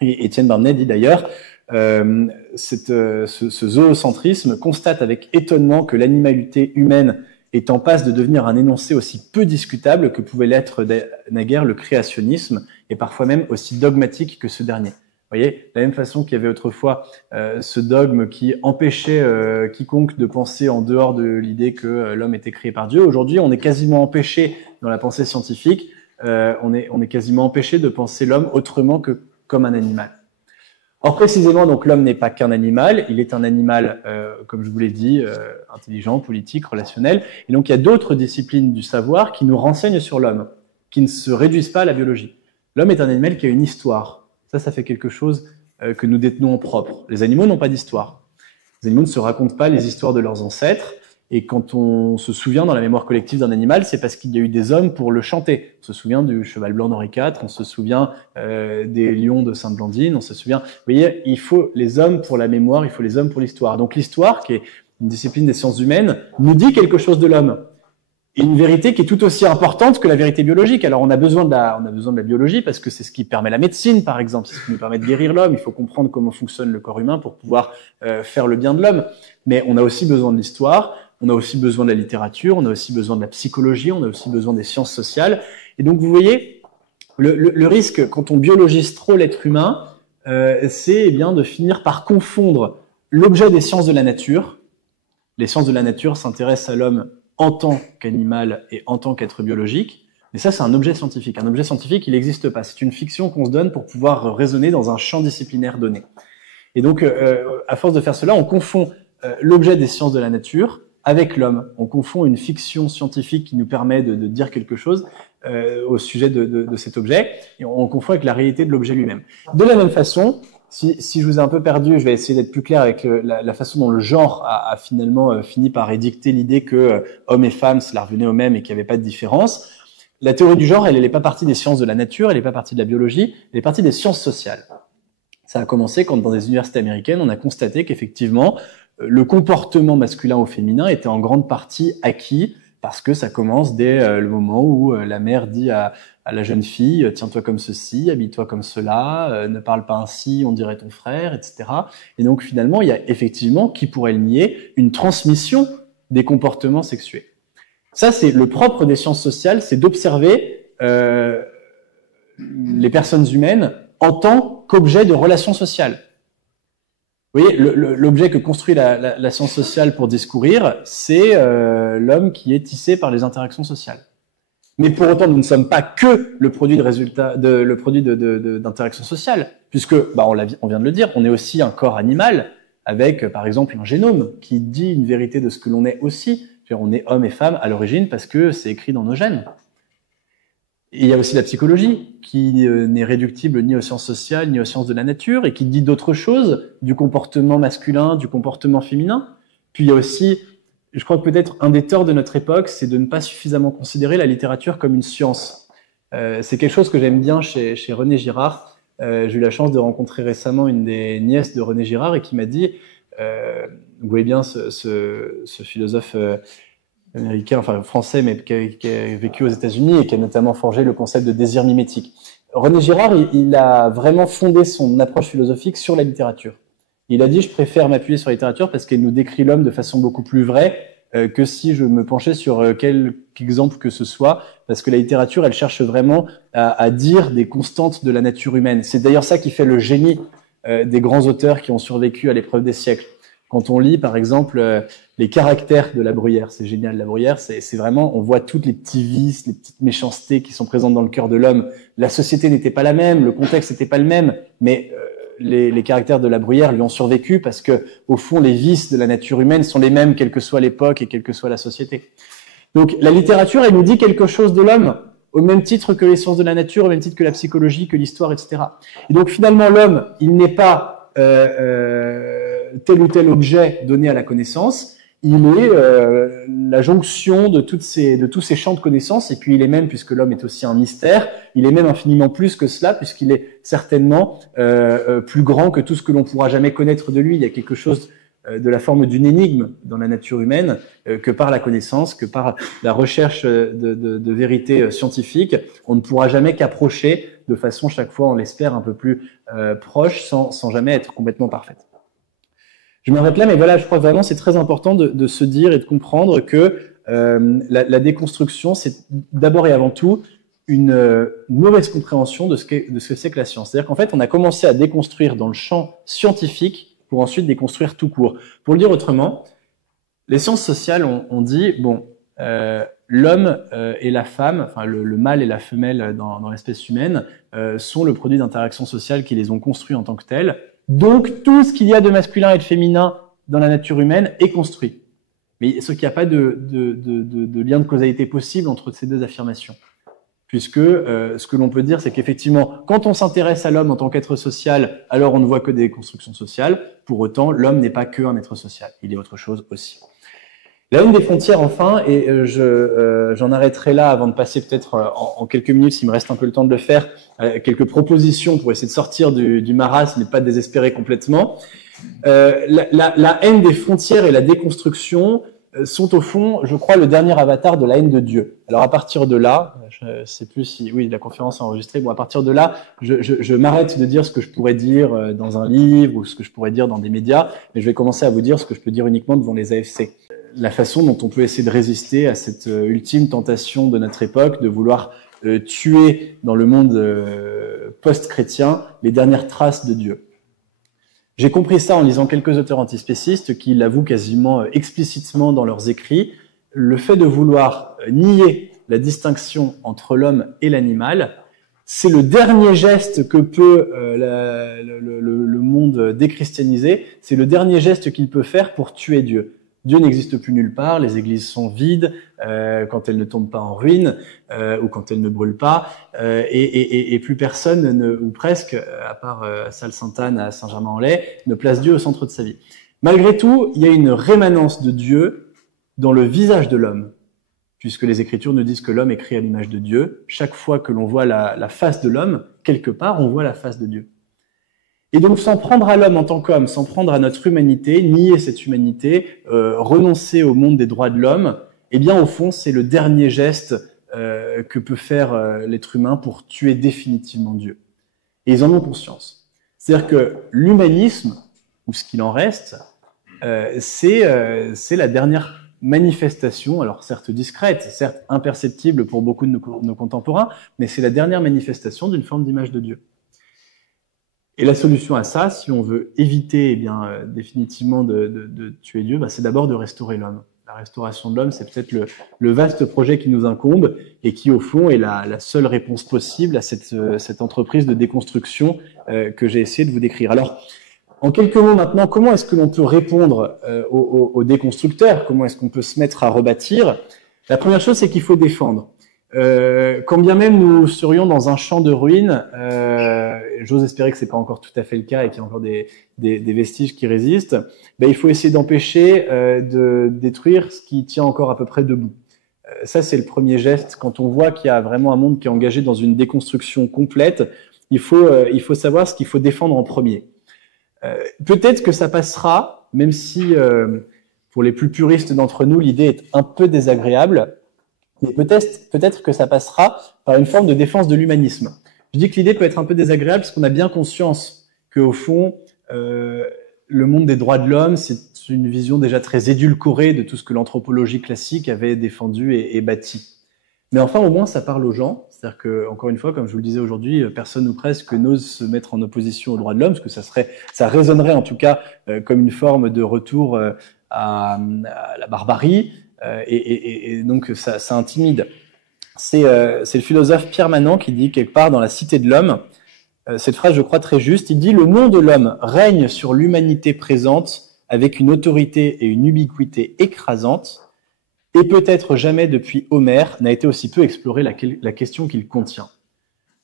et Étienne Barnet dit d'ailleurs, ce zoocentrisme constate avec étonnement que l'animalité humaine est en passe de devenir un énoncé aussi peu discutable que pouvait l'être naguère le créationnisme, et parfois même aussi dogmatique que ce dernier. Vous voyez, de la même façon qu'il y avait autrefois ce dogme qui empêchait quiconque de penser en dehors de l'idée que l'homme était créé par Dieu. Aujourd'hui, on est quasiment empêché dans la pensée scientifique, on est quasiment empêché de penser l'homme autrement que comme un animal. Or précisément, donc l'homme n'est pas qu'un animal, il est un animal, comme je vous l'ai dit, intelligent, politique, relationnel. Et donc il y a d'autres disciplines du savoir qui nous renseignent sur l'homme, qui ne se réduisent pas à la biologie. L'homme est un animal qui a une histoire. Ça fait quelque chose que nous détenons en propre. Les animaux n'ont pas d'histoire. Les animaux ne se racontent pas les histoires de leurs ancêtres. Et quand on se souvient dans la mémoire collective d'un animal, c'est parce qu'il y a eu des hommes pour le chanter. On se souvient du cheval blanc d'Henri IV, on se souvient des lions de Sainte-Blandine, on se souvient... Vous voyez, il faut les hommes pour la mémoire, il faut les hommes pour l'histoire. Donc l'histoire, qui est une discipline des sciences humaines, nous dit quelque chose de l'homme. Et une vérité qui est tout aussi importante que la vérité biologique. Alors on a besoin de la biologie parce que c'est ce qui permet la médecine, par exemple, c'est ce qui nous permet de guérir l'homme. Il faut comprendre comment fonctionne le corps humain pour pouvoir faire le bien de l'homme. Mais on a aussi besoin de l'histoire, on a aussi besoin de la littérature, on a aussi besoin de la psychologie, on a aussi besoin des sciences sociales. Et donc vous voyez, le risque quand on biologise trop l'être humain, c'est bien de finir par confondre l'objet des sciences de la nature les sciences de la nature s'intéressent à l'homme en tant qu'animal et en tant qu'être biologique. Mais ça, c'est un objet scientifique. Un objet scientifique, il n'existe pas. C'est une fiction qu'on se donne pour pouvoir raisonner dans un champ disciplinaire donné. Et donc, à force de faire cela, on confond l'objet des sciences de la nature avec l'homme. On confond une fiction scientifique qui nous permet de dire quelque chose au sujet de cet objet, et on confond avec la réalité de l'objet lui-même. De la même façon, si je vous ai un peu perdu, je vais essayer d'être plus clair avec la façon dont le genre a finalement fini par édicter l'idée que hommes et femmes, cela revenait au même et qu'il n'y avait pas de différence. La théorie du genre, elle n'est pas partie des sciences de la nature, elle n'est pas partie de la biologie, elle est partie des sciences sociales. Ça a commencé quand, dans des universités américaines, on a constaté qu'effectivement, le comportement masculin ou féminin était en grande partie acquis parce que ça commence dès le moment où la mère dit à la jeune fille « tiens-toi comme ceci, habille-toi comme cela, ne parle pas ainsi, on dirait ton frère, etc. » Et donc finalement, il y a effectivement, qui pourrait le nier, une transmission des comportements sexués. Ça, c'est le propre des sciences sociales, c'est d'observer les personnes humaines en tant qu'objet de relations sociales. Vous voyez, l'objet que construit la science sociale pour discourir, c'est l'homme qui est tissé par les interactions sociales. Mais pour autant, nous ne sommes pas que le produit d'interactions sociales, puisque, on vient de le dire, on est aussi un corps animal avec, par exemple, un génome qui dit une vérité de ce que l'on est aussi. On est homme et femme à l'origine parce que c'est écrit dans nos gènes. Et il y a aussi la psychologie, qui n'est réductible ni aux sciences sociales, ni aux sciences de la nature, et qui dit d'autres choses, du comportement masculin, du comportement féminin. Puis il y a aussi, je crois que peut-être un des torts de notre époque, c'est de ne pas suffisamment considérer la littérature comme une science. C'est quelque chose que j'aime bien chez René Girard. J'ai eu la chance de rencontrer récemment une des nièces de René Girard, et qui m'a dit, vous voyez bien ce philosophe américain, enfin français, mais qui a vécu aux États-Unis et qui a notamment forgé le concept de désir mimétique. René Girard, il a vraiment fondé son approche philosophique sur la littérature. Il a dit, je préfère m'appuyer sur la littérature parce qu'elle nous décrit l'homme de façon beaucoup plus vraie que si je me penchais sur quelque exemple que ce soit, parce que la littérature, elle cherche vraiment à dire des constantes de la nature humaine. C'est d'ailleurs ça qui fait le génie des grands auteurs qui ont survécu à l'épreuve des siècles. Quand on lit, par exemple, les caractères de La Bruyère, c'est génial, La Bruyère, c'est vraiment, on voit toutes les petits vices, les petites méchancetés qui sont présentes dans le cœur de l'homme. La société n'était pas la même, le contexte n'était pas le même, mais les caractères de La Bruyère lui ont survécu parce que, au fond, les vices de la nature humaine sont les mêmes, quelle que soit l'époque et quelle que soit la société. Donc, la littérature, elle nous dit quelque chose de l'homme, au même titre que les sciences de la nature, au même titre que la psychologie, que l'histoire, etc. Et donc, finalement, l'homme, il n'est pas tel ou tel objet donné à la connaissance, il est la jonction de tous ces champs de connaissances, et puis il est même, puisque l'homme est aussi un mystère, il est même infiniment plus que cela, puisqu'il est certainement plus grand que tout ce que l'on pourra jamais connaître de lui. Il y a quelque chose de la forme d'une énigme dans la nature humaine, que par la connaissance, que par la recherche de vérité scientifique, on ne pourra jamais qu'approcher de façon, chaque fois, on l'espère, un peu plus proche, sans jamais être complètement parfaite. Je m'arrête là, mais voilà, je crois vraiment c'est très important de se dire et de comprendre que la déconstruction, c'est d'abord et avant tout une mauvaise compréhension de ce que c'est que la science. C'est-à-dire qu'en fait, on a commencé à déconstruire dans le champ scientifique pour ensuite déconstruire tout court. Pour le dire autrement, les sciences sociales ont dit, bon, l'homme et la femme, enfin le mâle et la femelle dans l'espèce humaine, sont le produit d'interactions sociales qui les ont construits en tant que tels. Donc, tout ce qu'il y a de masculin et de féminin dans la nature humaine est construit. Mais ce qu'il n'y a pas de lien de causalité possible entre ces deux affirmations. Puisque ce que l'on peut dire, c'est qu'effectivement, quand on s'intéresse à l'homme en tant qu'être social, alors on ne voit que des constructions sociales. Pour autant, l'homme n'est pas qu'un être social. Il est autre chose aussi. La haine des frontières, enfin, et j'en arrêterai là avant de passer peut-être en quelques minutes, s'il me reste un peu le temps de le faire, quelques propositions pour essayer de sortir du marasme et de pas désespérer complètement. La haine des frontières et la déconstruction sont au fond, je crois, le dernier avatar de la haine de Dieu. Alors à partir de là, je sais plus si, oui, la conférence est enregistrée, bon, à partir de là, je m'arrête de dire ce que je pourrais dire dans un livre ou ce que je pourrais dire dans des médias, mais je vais commencer à vous dire ce que je peux dire uniquement devant les AFC. La façon dont on peut essayer de résister à cette ultime tentation de notre époque de vouloir tuer dans le monde post-chrétien les dernières traces de Dieu. J'ai compris ça en lisant quelques auteurs antispécistes qui l'avouent quasiment explicitement dans leurs écrits. Le fait de vouloir nier la distinction entre l'homme et l'animal, c'est le dernier geste que peut le monde déchristianisé, c'est le dernier geste qu'il peut faire pour tuer Dieu. Dieu n'existe plus nulle part, les églises sont vides quand elles ne tombent pas en ruine ou quand elles ne brûlent pas, et plus personne, ou presque, à part Salle-Sainte-Anne à Saint-Germain-en-Laye, ne place Dieu au centre de sa vie. Malgré tout, il y a une rémanence de Dieu dans le visage de l'homme, puisque les Écritures nous disent que l'homme est créé à l'image de Dieu. Chaque fois que l'on voit la face de l'homme, quelque part, on voit la face de Dieu. Et donc, s'en prendre à l'homme en tant qu'homme, s'en prendre à notre humanité, nier cette humanité, renoncer au monde des droits de l'homme, eh bien, au fond, c'est le dernier geste que peut faire l'être humain pour tuer définitivement Dieu. Et ils en ont conscience. C'est-à-dire que l'humanisme, ou ce qu'il en reste, c'est la dernière manifestation, alors certes discrète, certes imperceptible pour beaucoup de nos contemporains, mais c'est la dernière manifestation d'une forme d'image de Dieu. Et la solution à ça, si on veut éviter définitivement de tuer Dieu, c'est d'abord de restaurer l'homme. La restauration de l'homme, c'est peut-être le vaste projet qui nous incombe et qui, au fond, est la seule réponse possible à cette entreprise de déconstruction que j'ai essayé de vous décrire. Alors, en quelques mots maintenant, comment est-ce que l'on peut répondre aux déconstructeurs? Comment est-ce qu'on peut se mettre à rebâtir? La première chose, c'est qu'il faut défendre. Quand bien même nous serions dans un champ de ruines, j'ose espérer que c'est pas encore tout à fait le cas et qu'il y a encore des vestiges qui résistent, il faut essayer d'empêcher de détruire ce qui tient encore à peu près debout. Ça, c'est le premier geste. Quand on voit qu'il y a vraiment un monde qui est engagé dans une déconstruction complète, il faut savoir ce qu'il faut défendre en premier. Peut-être que ça passera, même si pour les plus puristes d'entre nous, l'idée est un peu désagréable, mais peut-être que ça passera par une forme de défense de l'humanisme. Je dis que l'idée peut être un peu désagréable parce qu'on a bien conscience qu'au fond, le monde des droits de l'homme, c'est une vision déjà très édulcorée de tout ce que l'anthropologie classique avait défendu et bâti. Mais enfin, au moins, ça parle aux gens. C'est-à-dire que, encore une fois, comme je vous le disais aujourd'hui, personne ou presque n'ose se mettre en opposition aux droits de l'homme, parce que ça résonnerait en tout cas comme une forme de retour à la barbarie, et donc ça intimide. C'est le philosophe Pierre Manant qui dit quelque part dans La Cité de l'homme, cette phrase je crois très juste, il dit « Le nom de l'homme règne sur l'humanité présente avec une autorité et une ubiquité écrasante, et peut-être jamais depuis Homère n'a été aussi peu explorée la question qu'il contient. »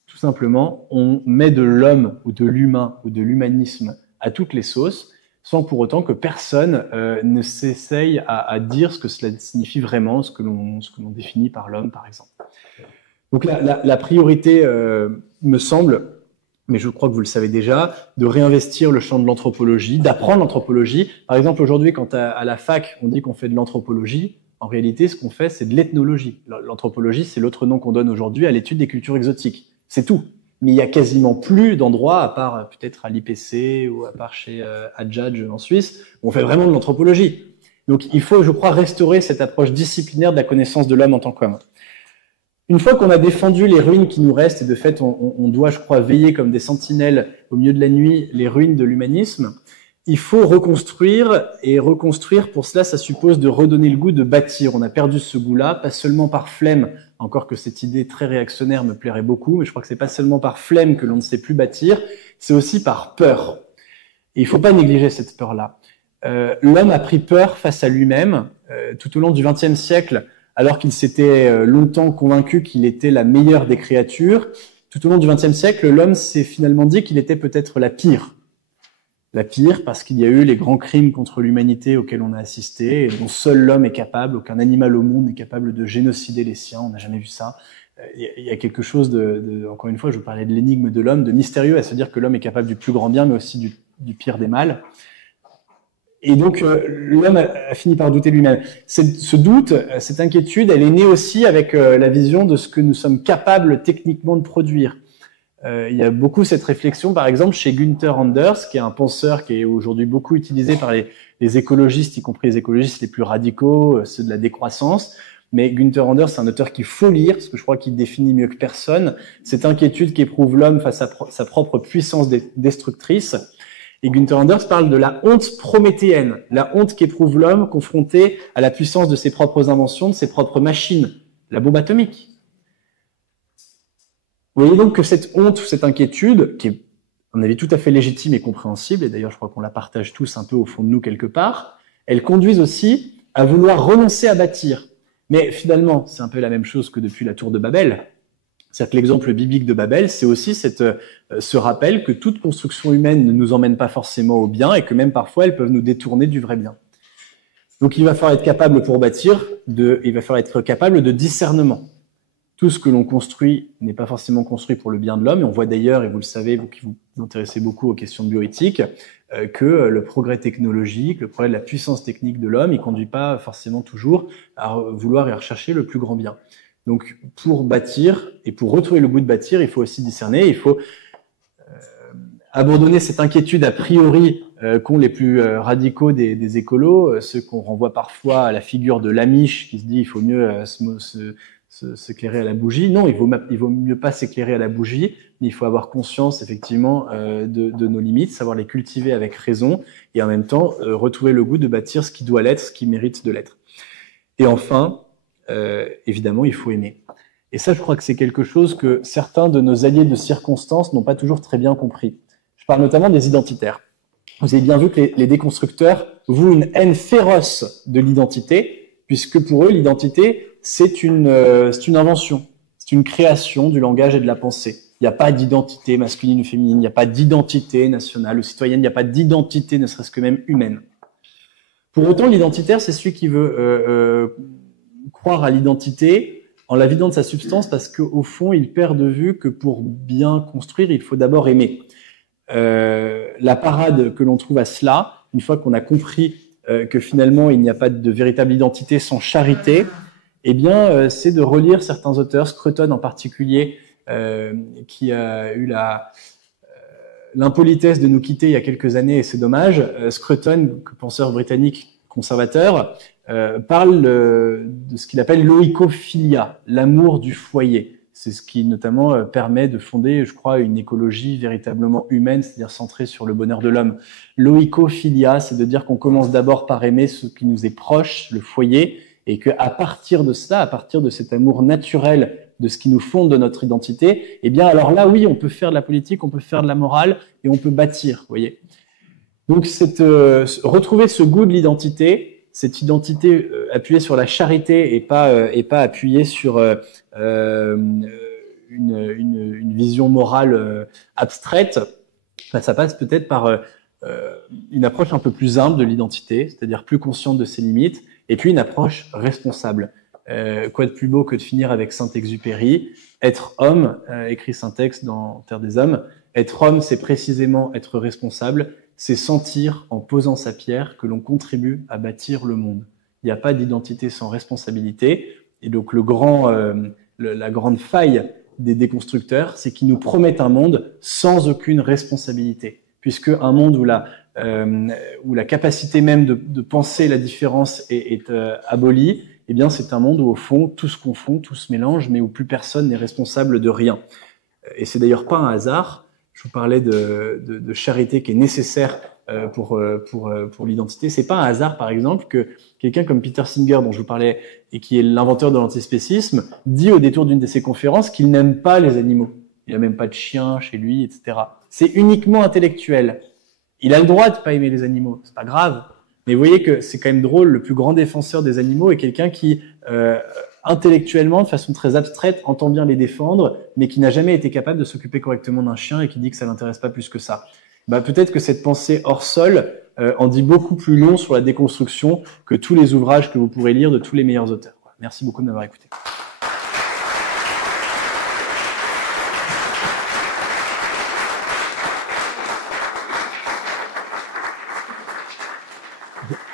Tout simplement, on met de l'homme ou de l'humain ou de l'humanisme à toutes les sauces, sans pour autant que personne ne s'essaye à dire ce que cela signifie vraiment, ce que l'on définit par l'homme, par exemple. Donc la priorité, me semble, mais je crois que vous le savez déjà, de réinvestir le champ de l'anthropologie, d'apprendre l'anthropologie. Par exemple, aujourd'hui, quand à la fac, on dit qu'on fait de l'anthropologie, en réalité, ce qu'on fait, c'est de l'ethnologie. L'anthropologie, c'est l'autre nom qu'on donne aujourd'hui à l'étude des cultures exotiques. C'est tout. Mais il y a quasiment plus d'endroits, à part peut-être à l'IPC ou à part chez Adjadj en Suisse, où on fait vraiment de l'anthropologie. Donc il faut, je crois, restaurer cette approche disciplinaire de la connaissance de l'homme en tant qu'homme. Une fois qu'on a défendu les ruines qui nous restent, et de fait on doit, je crois, veiller comme des sentinelles au milieu de la nuit les ruines de l'humanisme, il faut reconstruire, et reconstruire, pour cela, ça suppose de redonner le goût de bâtir. On a perdu ce goût-là, pas seulement par flemme, encore que cette idée très réactionnaire me plairait beaucoup, mais je crois que c'est pas seulement par flemme que l'on ne sait plus bâtir, c'est aussi par peur. Et il faut pas négliger cette peur-là. L'homme a pris peur face à lui-même, tout au long du XXe siècle, alors qu'il s'était longtemps convaincu qu'il était la meilleure des créatures. Tout au long du XXe siècle, l'homme s'est finalement dit qu'il était peut-être la pire. La pire parce qu'il y a eu les grands crimes contre l'humanité auxquels on a assisté et dont seul l'homme est capable, aucun animal au monde n'est capable de génocider les siens, on n'a jamais vu ça. Il y a quelque chose encore une fois, je vous parlais de l'énigme de l'homme, de mystérieux à se dire que l'homme est capable du plus grand bien mais aussi du pire des mal. Et donc l'homme a fini par douter lui-même. Ce doute, cette inquiétude, elle est née aussi avec la vision de ce que nous sommes capables techniquement de produire. Il y a beaucoup cette réflexion, par exemple, chez Günther Anders, qui est un penseur qui est aujourd'hui beaucoup utilisé par les écologistes, y compris les écologistes les plus radicaux, ceux de la décroissance. Mais Günther Anders, c'est un auteur qu'il faut lire, parce que je crois qu'il définit mieux que personne cette inquiétude qu'éprouve l'homme face à sa propre puissance destructrice. Et Günther Anders parle de la honte prométhéenne, la honte qu'éprouve l'homme confronté à la puissance de ses propres inventions, de ses propres machines, la bombe atomique. Vous voyez donc que cette honte ou cette inquiétude, qui est, à mon avis, tout à fait légitime et compréhensible, et d'ailleurs je crois qu'on la partage tous un peu au fond de nous quelque part, elle conduise aussi à vouloir renoncer à bâtir. Mais finalement, c'est un peu la même chose que depuis la tour de Babel. C'est-à-dire que l'exemple biblique de Babel, c'est aussi ce rappel que toute construction humaine ne nous emmène pas forcément au bien et que même parfois elles peuvent nous détourner du vrai bien. Donc il va falloir être capable pour bâtir, il va falloir être capable de discernement. Tout ce que l'on construit n'est pas forcément construit pour le bien de l'homme. Et on voit d'ailleurs, et vous le savez, vous qui vous intéressez beaucoup aux questions de bioéthique, que le progrès technologique, le progrès de la puissance technique de l'homme, il conduit pas forcément toujours à vouloir et à rechercher le plus grand bien. Donc, pour bâtir et pour retrouver le goût de bâtir, il faut aussi discerner, il faut abandonner cette inquiétude a priori qu'ont les plus radicaux des écolos, ceux qu'on renvoie parfois à la figure de l'Amish qui se dit il faut mieux s'éclairer à la bougie. Non, il vaut mieux pas s'éclairer à la bougie, mais il faut avoir conscience effectivement de nos limites, savoir les cultiver avec raison et en même temps retrouver le goût de bâtir ce qui doit l'être, ce qui mérite de l'être. Et enfin, évidemment, il faut aimer. Et ça, je crois que c'est quelque chose que certains de nos alliés de circonstance n'ont pas toujours très bien compris. Je parle notamment des identitaires. Vous avez bien vu que les déconstructeurs vouent une haine féroce de l'identité, puisque pour eux, l'identité, c'est une invention, c'est une création du langage et de la pensée. Il n'y a pas d'identité masculine ou féminine, il n'y a pas d'identité nationale ou citoyenne, il n'y a pas d'identité, ne serait-ce que même humaine. Pour autant, l'identitaire, c'est celui qui veut croire à l'identité en la vidant de sa substance parce qu'au fond, il perd de vue que pour bien construire, il faut d'abord aimer. La parade que l'on trouve à cela, une fois qu'on a compris que finalement, il n'y a pas de véritable identité sans charité, eh bien, c'est de relire certains auteurs, Scruton en particulier, qui a eu l'impolitesse de nous quitter il y a quelques années, et c'est dommage. Scruton, penseur britannique conservateur, parle de ce qu'il appelle l'oikophilia, l'amour du foyer. C'est ce qui notamment permet de fonder, je crois, une écologie véritablement humaine, c'est-à-dire centrée sur le bonheur de l'homme. L'oikophilia, c'est de dire qu'on commence d'abord par aimer ce qui nous est proche, le foyer, et qu'à partir de cela, à partir de cet amour naturel de ce qui nous fonde de notre identité, eh bien alors là, oui, on peut faire de la politique, on peut faire de la morale, et on peut bâtir, vous voyez. Donc retrouver ce goût de l'identité, cette identité appuyée sur la charité et pas appuyée sur une vision morale abstraite, ça passe peut-être par une approche un peu plus humble de l'identité, c'est-à-dire plus consciente de ses limites, et puis une approche responsable. Quoi de plus beau que de finir avec Saint-Exupéry, être homme, écrit Saint-Ex dans Terre des Hommes, être homme, c'est précisément être responsable, c'est sentir, en posant sa pierre, que l'on contribue à bâtir le monde. Il n'y a pas d'identité sans responsabilité, et donc la grande faille des déconstructeurs, c'est qu'ils nous promettent un monde sans aucune responsabilité, puisque un monde où la capacité même de penser la différence est abolie, eh bien c'est un monde où au fond tout se confond, tout se mélange, mais où plus personne n'est responsable de rien. Et c'est d'ailleurs pas un hasard. Je vous parlais de charité qui est nécessaire pour l'identité. C'est pas un hasard, par exemple, que quelqu'un comme Peter Singer, dont je vous parlais, et qui est l'inventeur de l'antispécisme, dit au détour d'une de ses conférences qu'il n'aime pas les animaux. Il n'a même pas de chien chez lui, etc. C'est uniquement intellectuel. Il a le droit de pas aimer les animaux, c'est pas grave. Mais vous voyez que c'est quand même drôle, le plus grand défenseur des animaux est quelqu'un qui, intellectuellement, de façon très abstraite, entend bien les défendre, mais qui n'a jamais été capable de s'occuper correctement d'un chien et qui dit que ça l'intéresse pas plus que ça. Peut-être que cette pensée hors sol en dit beaucoup plus long sur la déconstruction que tous les ouvrages que vous pourrez lire de tous les meilleurs auteurs. Merci beaucoup de m'avoir écouté.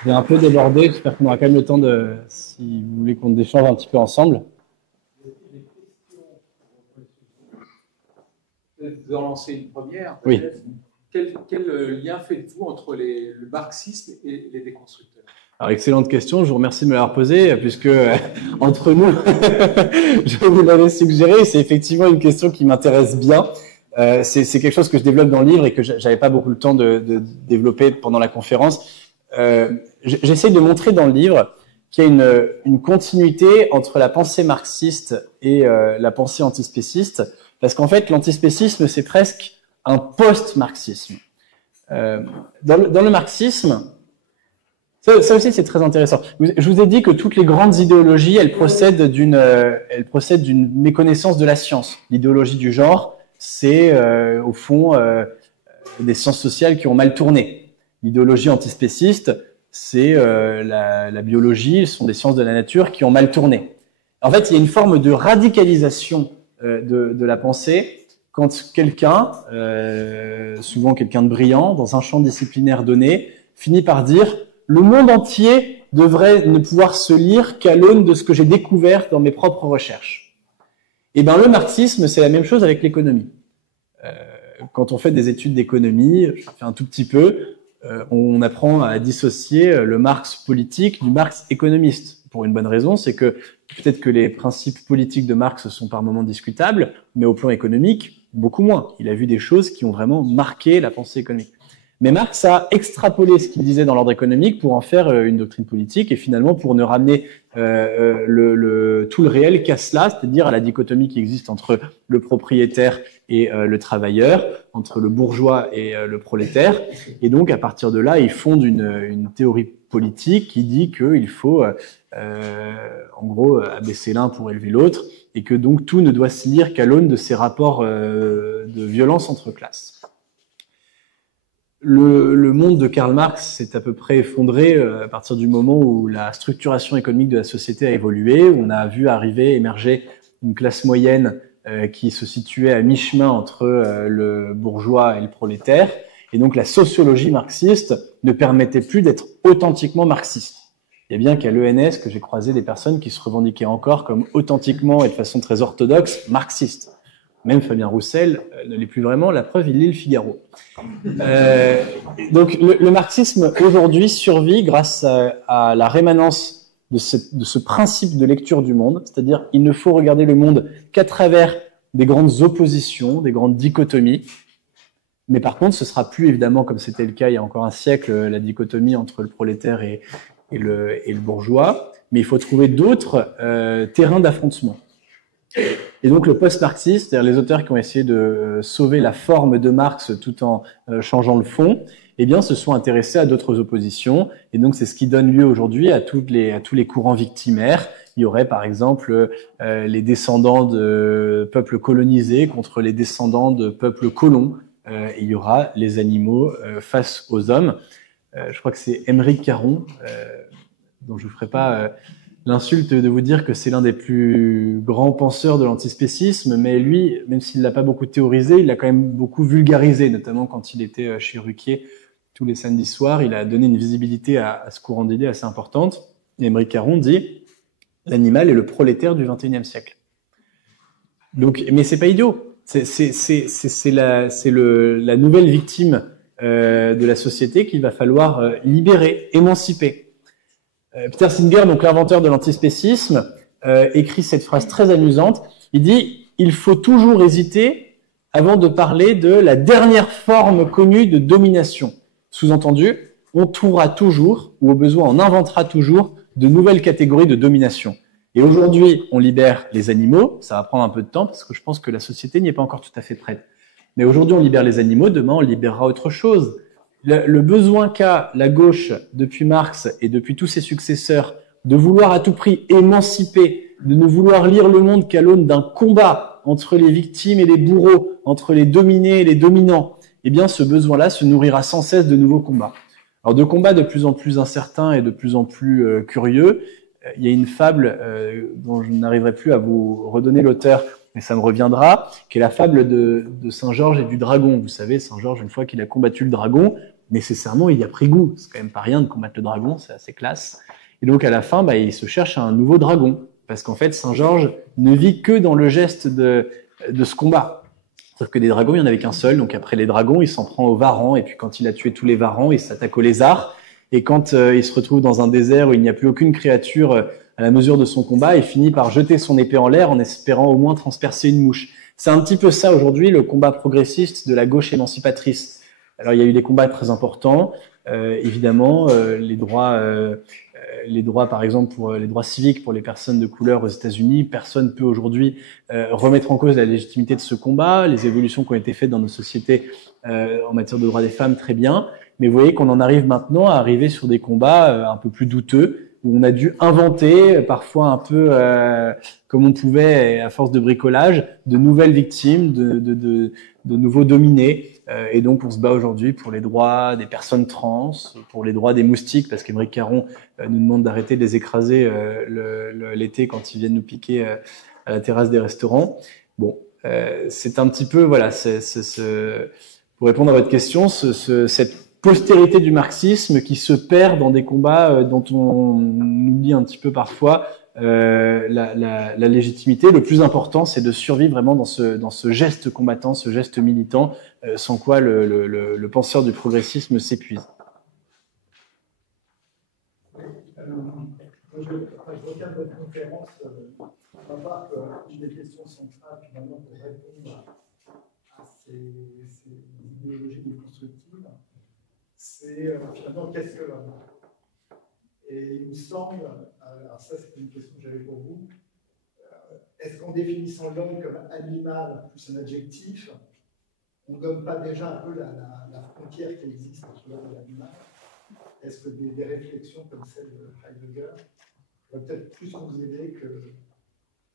J'ai un peu débordé, j'espère qu'on aura quand même le temps si vous voulez qu'on échange un petit peu ensemble. Vous en lancez une première. Oui. Quel lien faites-vous entre le marxisme et les déconstructeurs? Alors, excellente question, je vous remercie de me l'avoir posée, puisque entre nous, je vous l'avais suggéré, c'est effectivement une question qui m'intéresse bien. C'est quelque chose que je développe dans le livre et que j'avais pas beaucoup le temps de développer pendant la conférence. J'essaie de montrer dans le livre qu'il y a une continuité entre la pensée marxiste et la pensée antispéciste, parce qu'en fait, l'antispécisme, c'est presque un post-marxisme. Dans le marxisme, ça aussi c'est très intéressant. Je vous ai dit que toutes les grandes idéologies, elles procèdent d'une méconnaissance de la science. L'idéologie du genre, c'est au fond des sciences sociales qui ont mal tourné. L'idéologie antispéciste, c'est la biologie, ce sont des sciences de la nature qui ont mal tourné. En fait, il y a une forme de radicalisation de la pensée quand quelqu'un, souvent quelqu'un de brillant, dans un champ disciplinaire donné, finit par dire « le monde entier devrait ne pouvoir se lire qu'à l'aune de ce que j'ai découvert dans mes propres recherches ». Et bien, le marxisme, c'est la même chose avec l'économie. Quand on fait des études d'économie, je fais un tout petit peu, on apprend à dissocier le Marx politique du Marx économiste. Pour une bonne raison, c'est que peut-être que les principes politiques de Marx sont par moments discutables, mais au plan économique, beaucoup moins. Il a vu des choses qui ont vraiment marqué la pensée économique. Mais Marx a extrapolé ce qu'il disait dans l'ordre économique pour en faire une doctrine politique et finalement pour ne ramener tout le réel qu'à cela, c'est-à-dire à la dichotomie qui existe entre le propriétaire et le travailleur, entre le bourgeois et le prolétaire. Et donc à partir de là, il fonde une théorie politique qui dit qu'il faut en gros abaisser l'un pour élever l'autre et que donc tout ne doit se lire qu'à l'aune de ces rapports de violence entre classes. Le monde de Karl Marx s'est à peu près effondré à partir du moment où la structuration économique de la société a évolué, où on a vu émerger une classe moyenne qui se situait à mi-chemin entre le bourgeois et le prolétaire, et donc la sociologie marxiste ne permettait plus d'être authentiquement marxiste. Il y a bien qu'à l'ENS que j'ai croisé des personnes qui se revendiquaient encore comme authentiquement et de façon très orthodoxe marxistes. Même Fabien Roussel ne l'est plus vraiment, la preuve, il lit le Figaro. Donc le marxisme aujourd'hui survit grâce à la rémanence de ce principe de lecture du monde, c'est-à-dire il ne faut regarder le monde qu'à travers des grandes oppositions, des grandes dichotomies, mais par contre ce sera plus évidemment comme c'était le cas il y a encore un siècle, la dichotomie entre le prolétaire et le bourgeois, mais il faut trouver d'autres terrains d'affrontement. Et donc le post-marxiste, c'est-à-dire les auteurs qui ont essayé de sauver la forme de Marx tout en changeant le fond, eh bien se sont intéressés à d'autres oppositions. Et donc c'est ce qui donne lieu aujourd'hui à tous les courants victimaires. Il y aurait par exemple les descendants de peuples colonisés contre les descendants de peuples colons. Il y aura les animaux face aux hommes. Je crois que c'est Émeric Caron, dont je ne ferai pas l'insulte de vous dire que c'est l'un des plus grands penseurs de l'antispécisme, mais lui, même s'il l'a pas beaucoup théorisé, il l'a quand même beaucoup vulgarisé, notamment quand il était chez Ruquier tous les samedis soirs. Il a donné une visibilité à ce courant d'idées assez importante. Et Émeric Caron dit « L'animal est le prolétaire du XXIe siècle ». Donc, mais c'est pas idiot. C'est la nouvelle victime de la société qu'il va falloir libérer, émanciper. Peter Singer, donc l'inventeur de l'antispécisme, écrit cette phrase très amusante. Il dit « Il faut toujours hésiter avant de parler de la dernière forme connue de domination. » Sous-entendu, on trouvera toujours, ou au besoin on inventera toujours, de nouvelles catégories de domination. Et aujourd'hui, on libère les animaux. Ça va prendre un peu de temps parce que je pense que la société n'y est pas encore tout à fait prête. Mais aujourd'hui, on libère les animaux. Demain, on libérera autre chose. Le besoin qu'a la gauche depuis Marx et depuis tous ses successeurs de vouloir à tout prix émanciper, de ne vouloir lire le monde qu'à l'aune d'un combat entre les victimes et les bourreaux, entre les dominés et les dominants, eh bien ce besoin-là se nourrira sans cesse de nouveaux combats. Alors de combats de plus en plus incertains et de plus en plus curieux, il y a une fable dont je n'arriverai plus à vous redonner l'auteur, mais ça me reviendra, qui est la fable de Saint-Georges et du dragon. Vous savez, Saint-Georges, une fois qu'il a combattu le dragon, nécessairement, il y a pris goût. C'est quand même pas rien de combattre le dragon, c'est assez classe. Et donc, à la fin, il se cherche un nouveau dragon. Parce qu'en fait, Saint-Georges ne vit que dans le geste de ce combat. Sauf que des dragons, il n'y en avait qu'un seul. Donc, après les dragons, il s'en prend aux varans. Et puis, quand il a tué tous les varans, il s'attaque aux lézards. Et quand il se retrouve dans un désert où il n'y a plus aucune créature à la mesure de son combat, il finit par jeter son épée en l'air en espérant au moins transpercer une mouche. C'est un petit peu ça aujourd'hui, le combat progressiste de la gauche émancipatrice. Alors, il y a eu des combats très importants, évidemment, les droits, par exemple, pour les droits civiques pour les personnes de couleur aux États-Unis. Personne peut aujourd'hui remettre en cause la légitimité de ce combat, les évolutions qui ont été faites dans nos sociétés en matière de droits des femmes, très bien. Mais vous voyez qu'on en arrive maintenant à arriver sur des combats un peu plus douteux, où on a dû inventer, parfois un peu comme on pouvait, à force de bricolage, de nouvelles victimes, de nouveaux dominés. Et donc, on se bat aujourd'hui pour les droits des personnes trans, pour les droits des moustiques, parce qu'Émeric Caron nous demande d'arrêter de les écraser l'été quand ils viennent nous piquer à la terrasse des restaurants. Bon, c'est un petit peu, voilà, pour répondre à votre question, cette postérité du marxisme qui se perd dans des combats dont on oublie un petit peu parfois la légitimité. Le plus important, c'est de survivre vraiment dans ce geste combattant, ce geste militant, sans quoi le penseur du progressisme s'épuise. Je regarde votre conférence, on va voir qu'une des questions centrales finalement pour répondre à ces idéologies déconstructives, c'est finalement qu'est-ce que l'homme? Et il me semble, alors ça c'est une question que j'avais pour vous, est-ce qu'en définissant l'homme comme animal plus un adjectif, on ne donne pas déjà un peu la frontière qui existe entre l'homme et l'animal? Est-ce que des réflexions comme celle de Heidegger vont peut-être plus vous aider que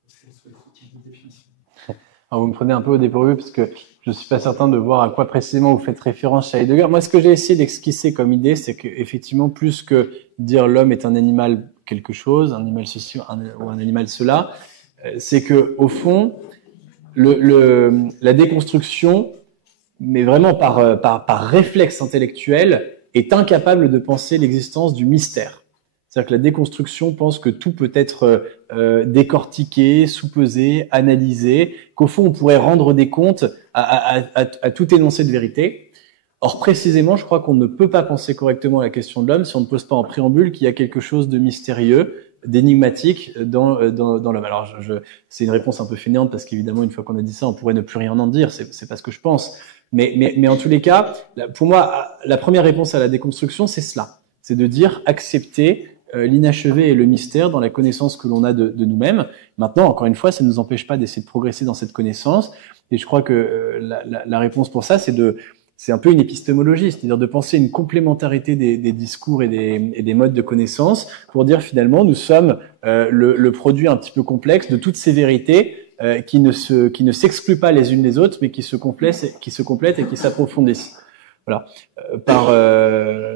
ce type de définition? Alors vous me prenez un peu au dépourvu parce que je ne suis pas certain de voir à quoi précisément vous faites référence chez Heidegger. Moi, ce que j'ai essayé d'esquisser comme idée, c'est qu'effectivement, plus que dire l'homme est un animal quelque chose, un animal ceci ou un animal cela, c'est que au fond, la déconstruction, mais vraiment par réflexe intellectuel, est incapable de penser l'existence du mystère. C'est-à-dire que la déconstruction pense que tout peut être décortiqué, sous-pesé, analysé, qu'au fond on pourrait rendre des comptes à tout énoncé de vérité. Or précisément, je crois qu'on ne peut pas penser correctement la question de l'homme si on ne pose pas en préambule qu'il y a quelque chose de mystérieux, d'énigmatique dans l'homme. Alors c'est une réponse un peu fainéante parce qu'évidemment une fois qu'on a dit ça, on pourrait ne plus rien en dire. C'est pas ce que je pense. Mais en tous les cas, pour moi, la première réponse à la déconstruction, c'est cela. C'est de dire accepter l'inachevé et le mystère dans la connaissance que l'on a de nous-mêmes. Maintenant, encore une fois, ça ne nous empêche pas d'essayer de progresser dans cette connaissance. Et je crois que la réponse pour ça, c'est un peu une épistémologie, c'est-à-dire de penser une complémentarité des discours et des modes de connaissance pour dire finalement nous sommes le produit un petit peu complexe de toutes ces vérités qui ne s'excluent pas les unes les autres, mais qui se complètent et qui s'approfondissent. Voilà. Par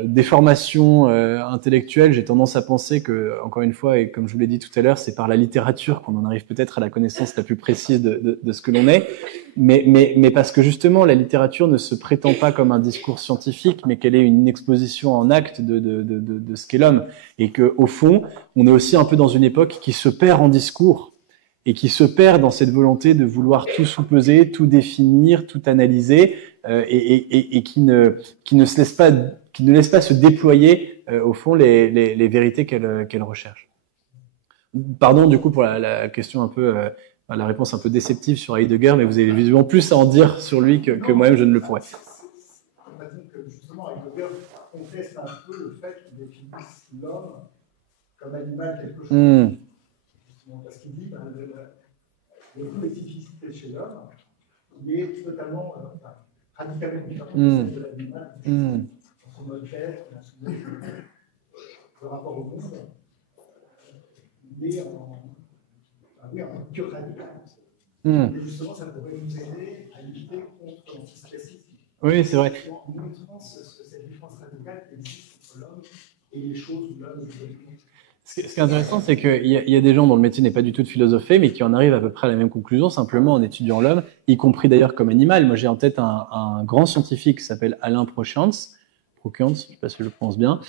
déformation intellectuelle, j'ai tendance à penser que, encore une fois, et comme je vous l'ai dit tout à l'heure, c'est par la littérature qu'on en arrive peut-être à la connaissance la plus précise de ce que l'on est, mais parce que justement, la littérature ne se prétend pas comme un discours scientifique, mais qu'elle est une exposition en acte de ce qu'est l'homme, et que au fond, on est aussi un peu dans une époque qui se perd en discours et qui se perd dans cette volonté de vouloir tout sous-peser, tout définir, tout analyser, et qui ne laisse pas se déployer au fond les vérités qu'elle recherche. Pardon du coup pour la question un peu, la réponse un peu déceptive sur Heidegger, mais vous avez visiblement plus à en dire sur lui que moi-même je ne le pourrais. On va dire que justement Heidegger conteste un peu le fait qu'il définisse l'homme comme animal quelque chose. Parce qu'il dit il y a une spécificité chez l'homme, il est totalement radicalement différent de l'animal, dans son mode d'être, le rapport au monde. Il est en rupture radicale. Et justement, ça pourrait nous aider à lutter contre l'antispécisme. Oui, c'est vrai. En montrant cette différence radicale qui existe entre l'homme et les choses où l'homme est le monde. Ce qui est intéressant, c'est qu'il y a des gens dont le métier n'est pas du tout de philosopher, mais qui en arrivent à peu près à la même conclusion, simplement en étudiant l'homme, y compris d'ailleurs comme animal. Moi, j'ai en tête un grand scientifique qui s'appelle Alain Prochantz, je ne sais pas si je le prononce bien,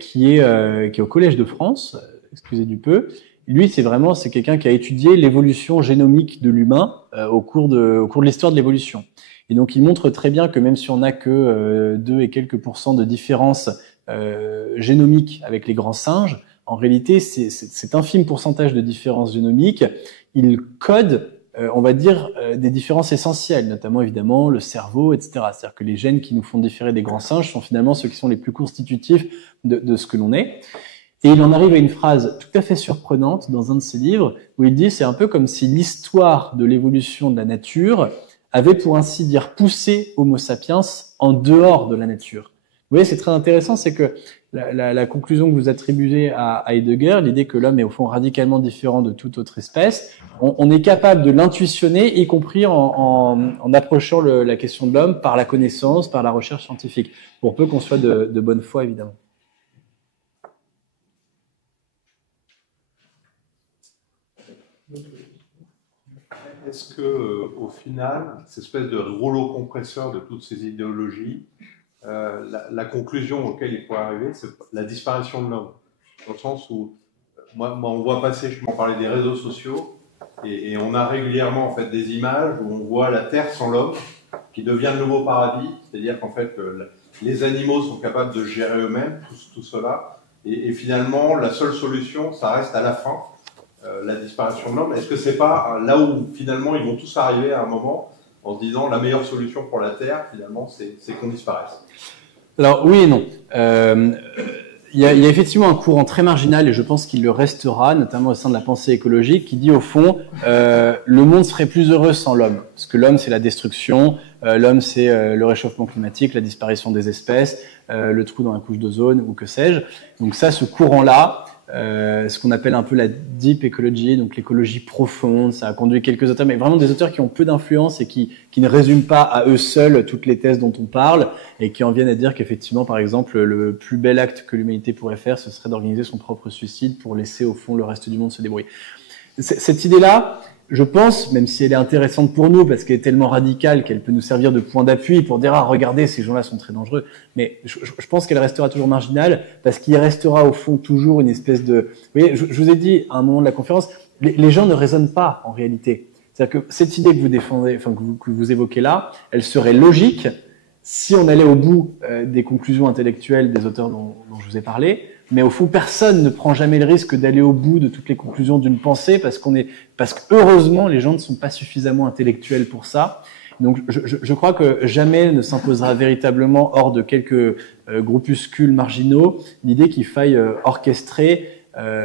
qui est au Collège de France, excusez du peu. Lui, c'est quelqu'un qui a étudié l'évolution génomique de l'humain au cours de l'histoire de l'évolution. Et donc, il montre très bien que même si on n'a que 2 et quelques % de différence génomique avec les grands singes, en réalité, cet infime pourcentage de différence génomique, il code on va dire, des différences essentielles, notamment évidemment le cerveau, etc. C'est-à-dire que les gènes qui nous font différer des grands singes sont finalement ceux qui sont les plus constitutifs de ce que l'on est. Et il en arrive à une phrase tout à fait surprenante dans un de ses livres où il dit c'est un peu comme si l'histoire de l'évolution de la nature avait pour ainsi dire poussé Homo sapiens en dehors de la nature. Vous voyez, c'est très intéressant, c'est que la conclusion que vous attribuez à Heidegger, l'idée que l'homme est au fond radicalement différent de toute autre espèce, on est capable de l'intuitionner, y compris en approchant la question de l'homme par la connaissance, par la recherche scientifique, pour peu qu'on soit de bonne foi, évidemment. Est-ce que, au final, cette espèce de rouleau compresseur de toutes ces idéologies, la conclusion auquel il faut arriver, c'est la disparition de l'homme, dans le sens où moi on voit passer, je m'en parlais des réseaux sociaux, et on a régulièrement en fait des images où on voit la Terre sans l'homme, qui devient le nouveau paradis, c'est-à-dire qu'en fait les animaux sont capables de gérer eux-mêmes tout cela, et finalement la seule solution, ça reste à la fin. La disparition de l'homme, est-ce que c'est pas là où finalement ils vont tous arriver à un moment en se disant la meilleure solution pour la Terre finalement c'est qu'on disparaisse? Alors oui et non. Il y a effectivement un courant très marginal et je pense qu'il le restera, notamment au sein de la pensée écologique, qui dit au fond le monde serait plus heureux sans l'homme, parce que l'homme c'est la destruction, l'homme c'est le réchauffement climatique, la disparition des espèces, le trou dans la couche d'ozone ou que sais-je. Donc ça, ce courant-là, ce qu'on appelle un peu la deep ecology, donc l'écologie profonde, ça a conduit quelques auteurs, mais vraiment des auteurs qui ont peu d'influence et qui ne résument pas à eux seuls toutes les thèses dont on parle et qui en viennent à dire qu'effectivement, par exemple, le plus bel acte que l'humanité pourrait faire, ce serait d'organiser son propre suicide pour laisser au fond le reste du monde se débrouiller. Cette idée-là, je pense, même si elle est intéressante pour nous parce qu'elle est tellement radicale qu'elle peut nous servir de point d'appui pour dire « Ah, regardez, ces gens-là sont très dangereux », mais je pense qu'elle restera toujours marginale parce qu'il restera au fond toujours une espèce de... Vous voyez, je vous ai dit à un moment de la conférence, les gens ne raisonnent pas en réalité. C'est-à-dire que cette idée que vous défendez, enfin que vous évoquez là, elle serait logique si on allait au bout des conclusions intellectuelles des auteurs dont je vous ai parlé. Mais au fond, personne ne prend jamais le risque d'aller au bout de toutes les conclusions d'une pensée parce que heureusement, les gens ne sont pas suffisamment intellectuels pour ça. Donc, je crois que jamais ne s'imposera véritablement hors de quelques groupuscules marginaux l'idée qu'il faille orchestrer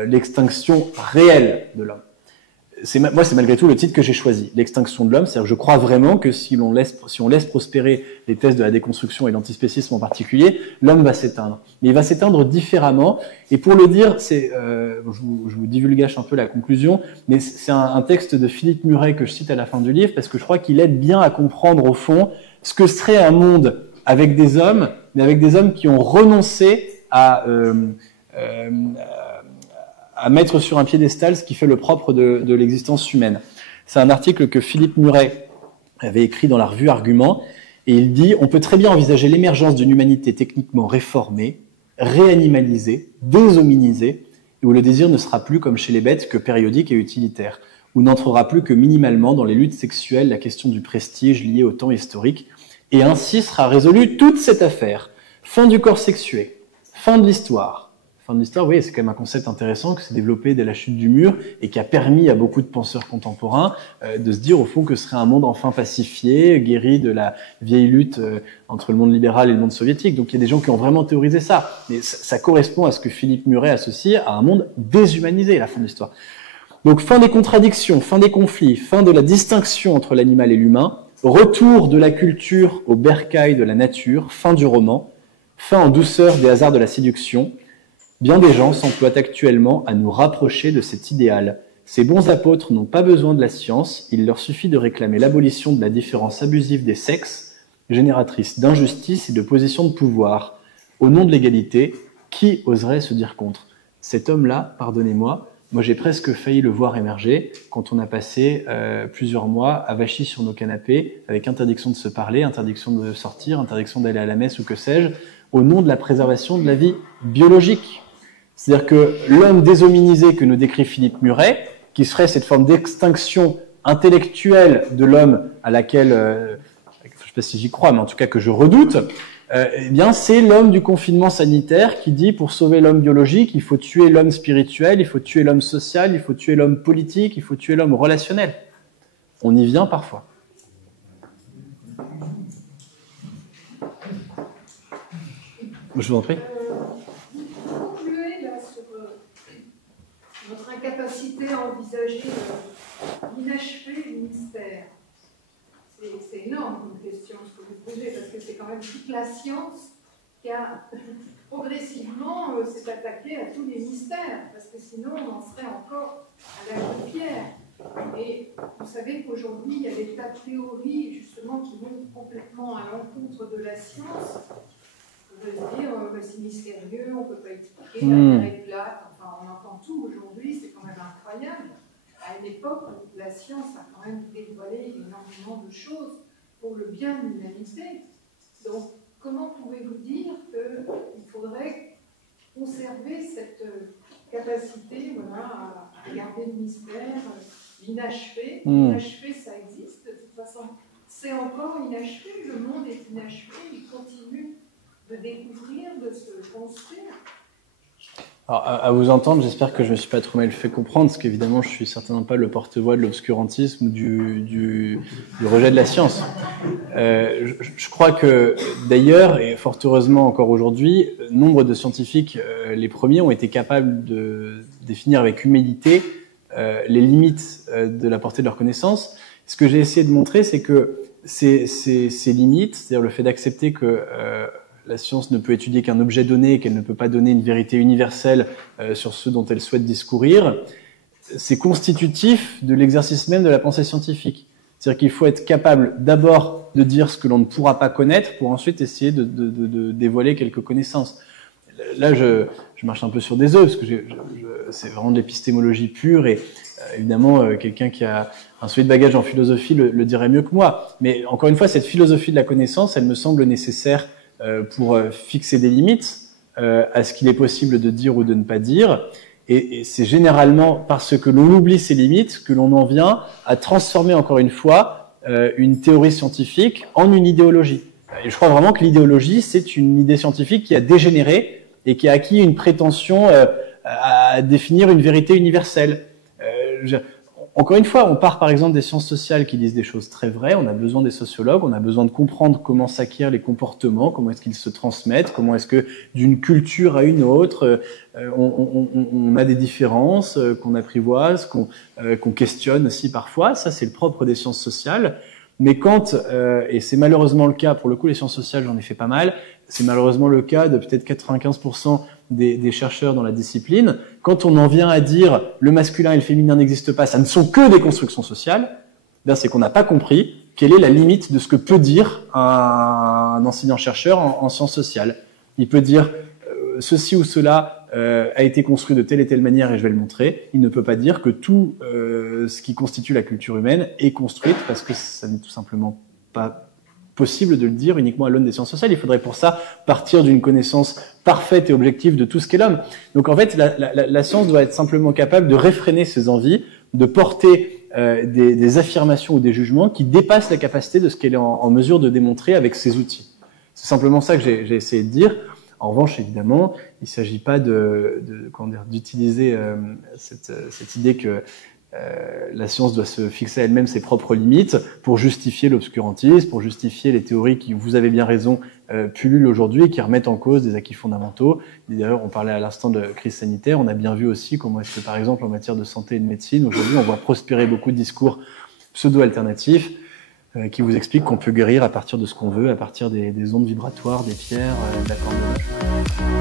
l'extinction réelle de l'homme. Moi, c'est malgré tout le titre que j'ai choisi, l'extinction de l'homme. C'est-à-dire que je crois vraiment que si on laisse prospérer les thèses de la déconstruction et l'antispécisme en particulier, l'homme va s'éteindre. Mais il va s'éteindre différemment. Et pour le dire, je vous divulgage un peu la conclusion, mais c'est un texte de Philippe Muret que je cite à la fin du livre parce que je crois qu'il aide bien à comprendre au fond ce que serait un monde avec des hommes, mais avec des hommes qui ont renoncé à mettre sur un piédestal ce qui fait le propre de l'existence humaine. C'est un article que Philippe Muret avait écrit dans la revue Argument, et il dit « On peut très bien envisager l'émergence d'une humanité techniquement réformée, réanimalisée, déshominisée, où le désir ne sera plus, comme chez les bêtes, que périodique et utilitaire, où n'entrera plus que minimalement dans les luttes sexuelles la question du prestige lié au temps historique, et ainsi sera résolue toute cette affaire. Fin du corps sexué, fin de l'histoire. » Fin de l'histoire, oui, c'est quand même un concept intéressant que s'est développé dès la chute du mur et qui a permis à beaucoup de penseurs contemporains de se dire au fond que ce serait un monde enfin pacifié, guéri de la vieille lutte entre le monde libéral et le monde soviétique. Donc il y a des gens qui ont vraiment théorisé ça. Mais ça correspond à ce que Philippe Muret associe à un monde déshumanisé, la fin de l'histoire. Donc fin des contradictions, fin des conflits, fin de la distinction entre l'animal et l'humain, retour de la culture au bercail de la nature, fin du roman, fin en douceur des hasards de la séduction. Bien des gens s'emploient actuellement à nous rapprocher de cet idéal. Ces bons apôtres n'ont pas besoin de la science, il leur suffit de réclamer l'abolition de la différence abusive des sexes, génératrice d'injustice et de position de pouvoir. Au nom de l'égalité, qui oserait se dire contre? Cet homme-là, pardonnez-moi, moi j'ai presque failli le voir émerger quand on a passé plusieurs mois avachis sur nos canapés, avec interdiction de se parler, interdiction de sortir, interdiction d'aller à la messe ou que sais-je, au nom de la préservation de la vie biologique. C'est-à-dire que l'homme déshominisé que nous décrit Philippe Muret, qui serait cette forme d'extinction intellectuelle de l'homme à laquelle, je ne sais pas si j'y crois, mais en tout cas que je redoute, eh bien c'est l'homme du confinement sanitaire qui dit pour sauver l'homme biologique, il faut tuer l'homme spirituel, il faut tuer l'homme social, il faut tuer l'homme politique, il faut tuer l'homme relationnel. On y vient parfois. Je vous en prie. Vous concluez là sur notre incapacité à envisager l'inachevé du mystère. C'est énorme comme question ce que vous posez, parce que c'est quand même toute la science qui a progressivement s'est attaquée à tous les mystères, parce que sinon on en serait encore à l'âge de pierre. Et vous savez qu'aujourd'hui il y a des tas de théories justement qui vont complètement à l'encontre de la science. De se dire c'est mystérieux, on ne peut pas expliquer, la Terre est plate, enfin on entend tout aujourd'hui, c'est quand même incroyable. À une époque où la science a quand même dévoilé énormément de choses pour le bien de l'humanité. Donc comment pouvez-vous dire qu'il faudrait conserver cette capacité à regarder le mystère, l'inachevé? L'inachevé, ça existe, de toute façon c'est encore inachevé, le monde est inachevé, il continue de découvrir, de se construire. Alors, à vous entendre, j'espère que je ne me suis pas trop mal fait comprendre, parce qu'évidemment, je ne suis certainement pas le porte-voix de l'obscurantisme ou du rejet de la science. Je crois que, d'ailleurs, et fort heureusement encore aujourd'hui, nombre de scientifiques, les premiers, ont été capables de définir avec humilité les limites de la portée de leur connaissance. Ce que j'ai essayé de montrer, c'est que ces limites, c'est-à-dire le fait d'accepter que la science ne peut étudier qu'un objet donné et qu'elle ne peut pas donner une vérité universelle sur ce dont elle souhaite discourir, c'est constitutif de l'exercice même de la pensée scientifique. C'est-à-dire qu'il faut être capable d'abord de dire ce que l'on ne pourra pas connaître pour ensuite essayer de dévoiler quelques connaissances. Là, je marche un peu sur des œufs parce que c'est vraiment de l'épistémologie pure et évidemment, quelqu'un qui a un solide bagage en philosophie le dirait mieux que moi. Mais encore une fois, cette philosophie de la connaissance, elle me semble nécessaire pour fixer des limites à ce qu'il est possible de dire ou de ne pas dire. Et c'est généralement parce que l'on oublie ces limites que l'on en vient à transformer encore une fois une théorie scientifique en une idéologie. Et je crois vraiment que l'idéologie, c'est une idée scientifique qui a dégénéré et qui a acquis une prétention à définir une vérité universelle. Encore une fois, on part par exemple des sciences sociales qui disent des choses très vraies, on a besoin des sociologues, on a besoin de comprendre comment s'acquièrent les comportements, comment est-ce qu'ils se transmettent, comment est-ce que d'une culture à une autre, on a des différences qu'on apprivoise, qu'on questionne aussi parfois, ça c'est le propre des sciences sociales. Mais quand, et c'est malheureusement le cas, pour le coup les sciences sociales j'en ai fait pas mal, c'est malheureusement le cas de peut-être 95% des chercheurs dans la discipline, quand on en vient à dire le masculin et le féminin n'existent pas, ça ne sont que des constructions sociales, c'est qu'on n'a pas compris quelle est la limite de ce que peut dire un enseignant-chercheur en sciences sociales. Il peut dire ceci ou cela a été construit de telle et telle manière et je vais le montrer. Il ne peut pas dire que tout ce qui constitue la culture humaine est construite parce que ça n'est tout simplement pas possible de le dire uniquement à l'aune des sciences sociales. Il faudrait pour ça partir d'une connaissance parfaite et objective de tout ce qu'est l'homme. Donc en fait, la science doit être simplement capable de réfréner ses envies, de porter des affirmations ou des jugements qui dépassent la capacité de ce qu'elle est en mesure de démontrer avec ses outils. C'est simplement ça que j'ai essayé de dire. En revanche, évidemment, il ne s'agit pas d'utiliser cette idée que la science doit se fixer elle-même ses propres limites pour justifier l'obscurantisme, pour justifier les théories qui, vous avez bien raison, pullulent aujourd'hui et qui remettent en cause des acquis fondamentaux. D'ailleurs, on parlait à l'instant de crise sanitaire, on a bien vu aussi comment est-ce que, par exemple, en matière de santé et de médecine, aujourd'hui, on voit prospérer beaucoup de discours pseudo-alternatifs qui vous expliquent qu'on peut guérir à partir de ce qu'on veut, à partir des ondes vibratoires, des pierres, de la cornemuse.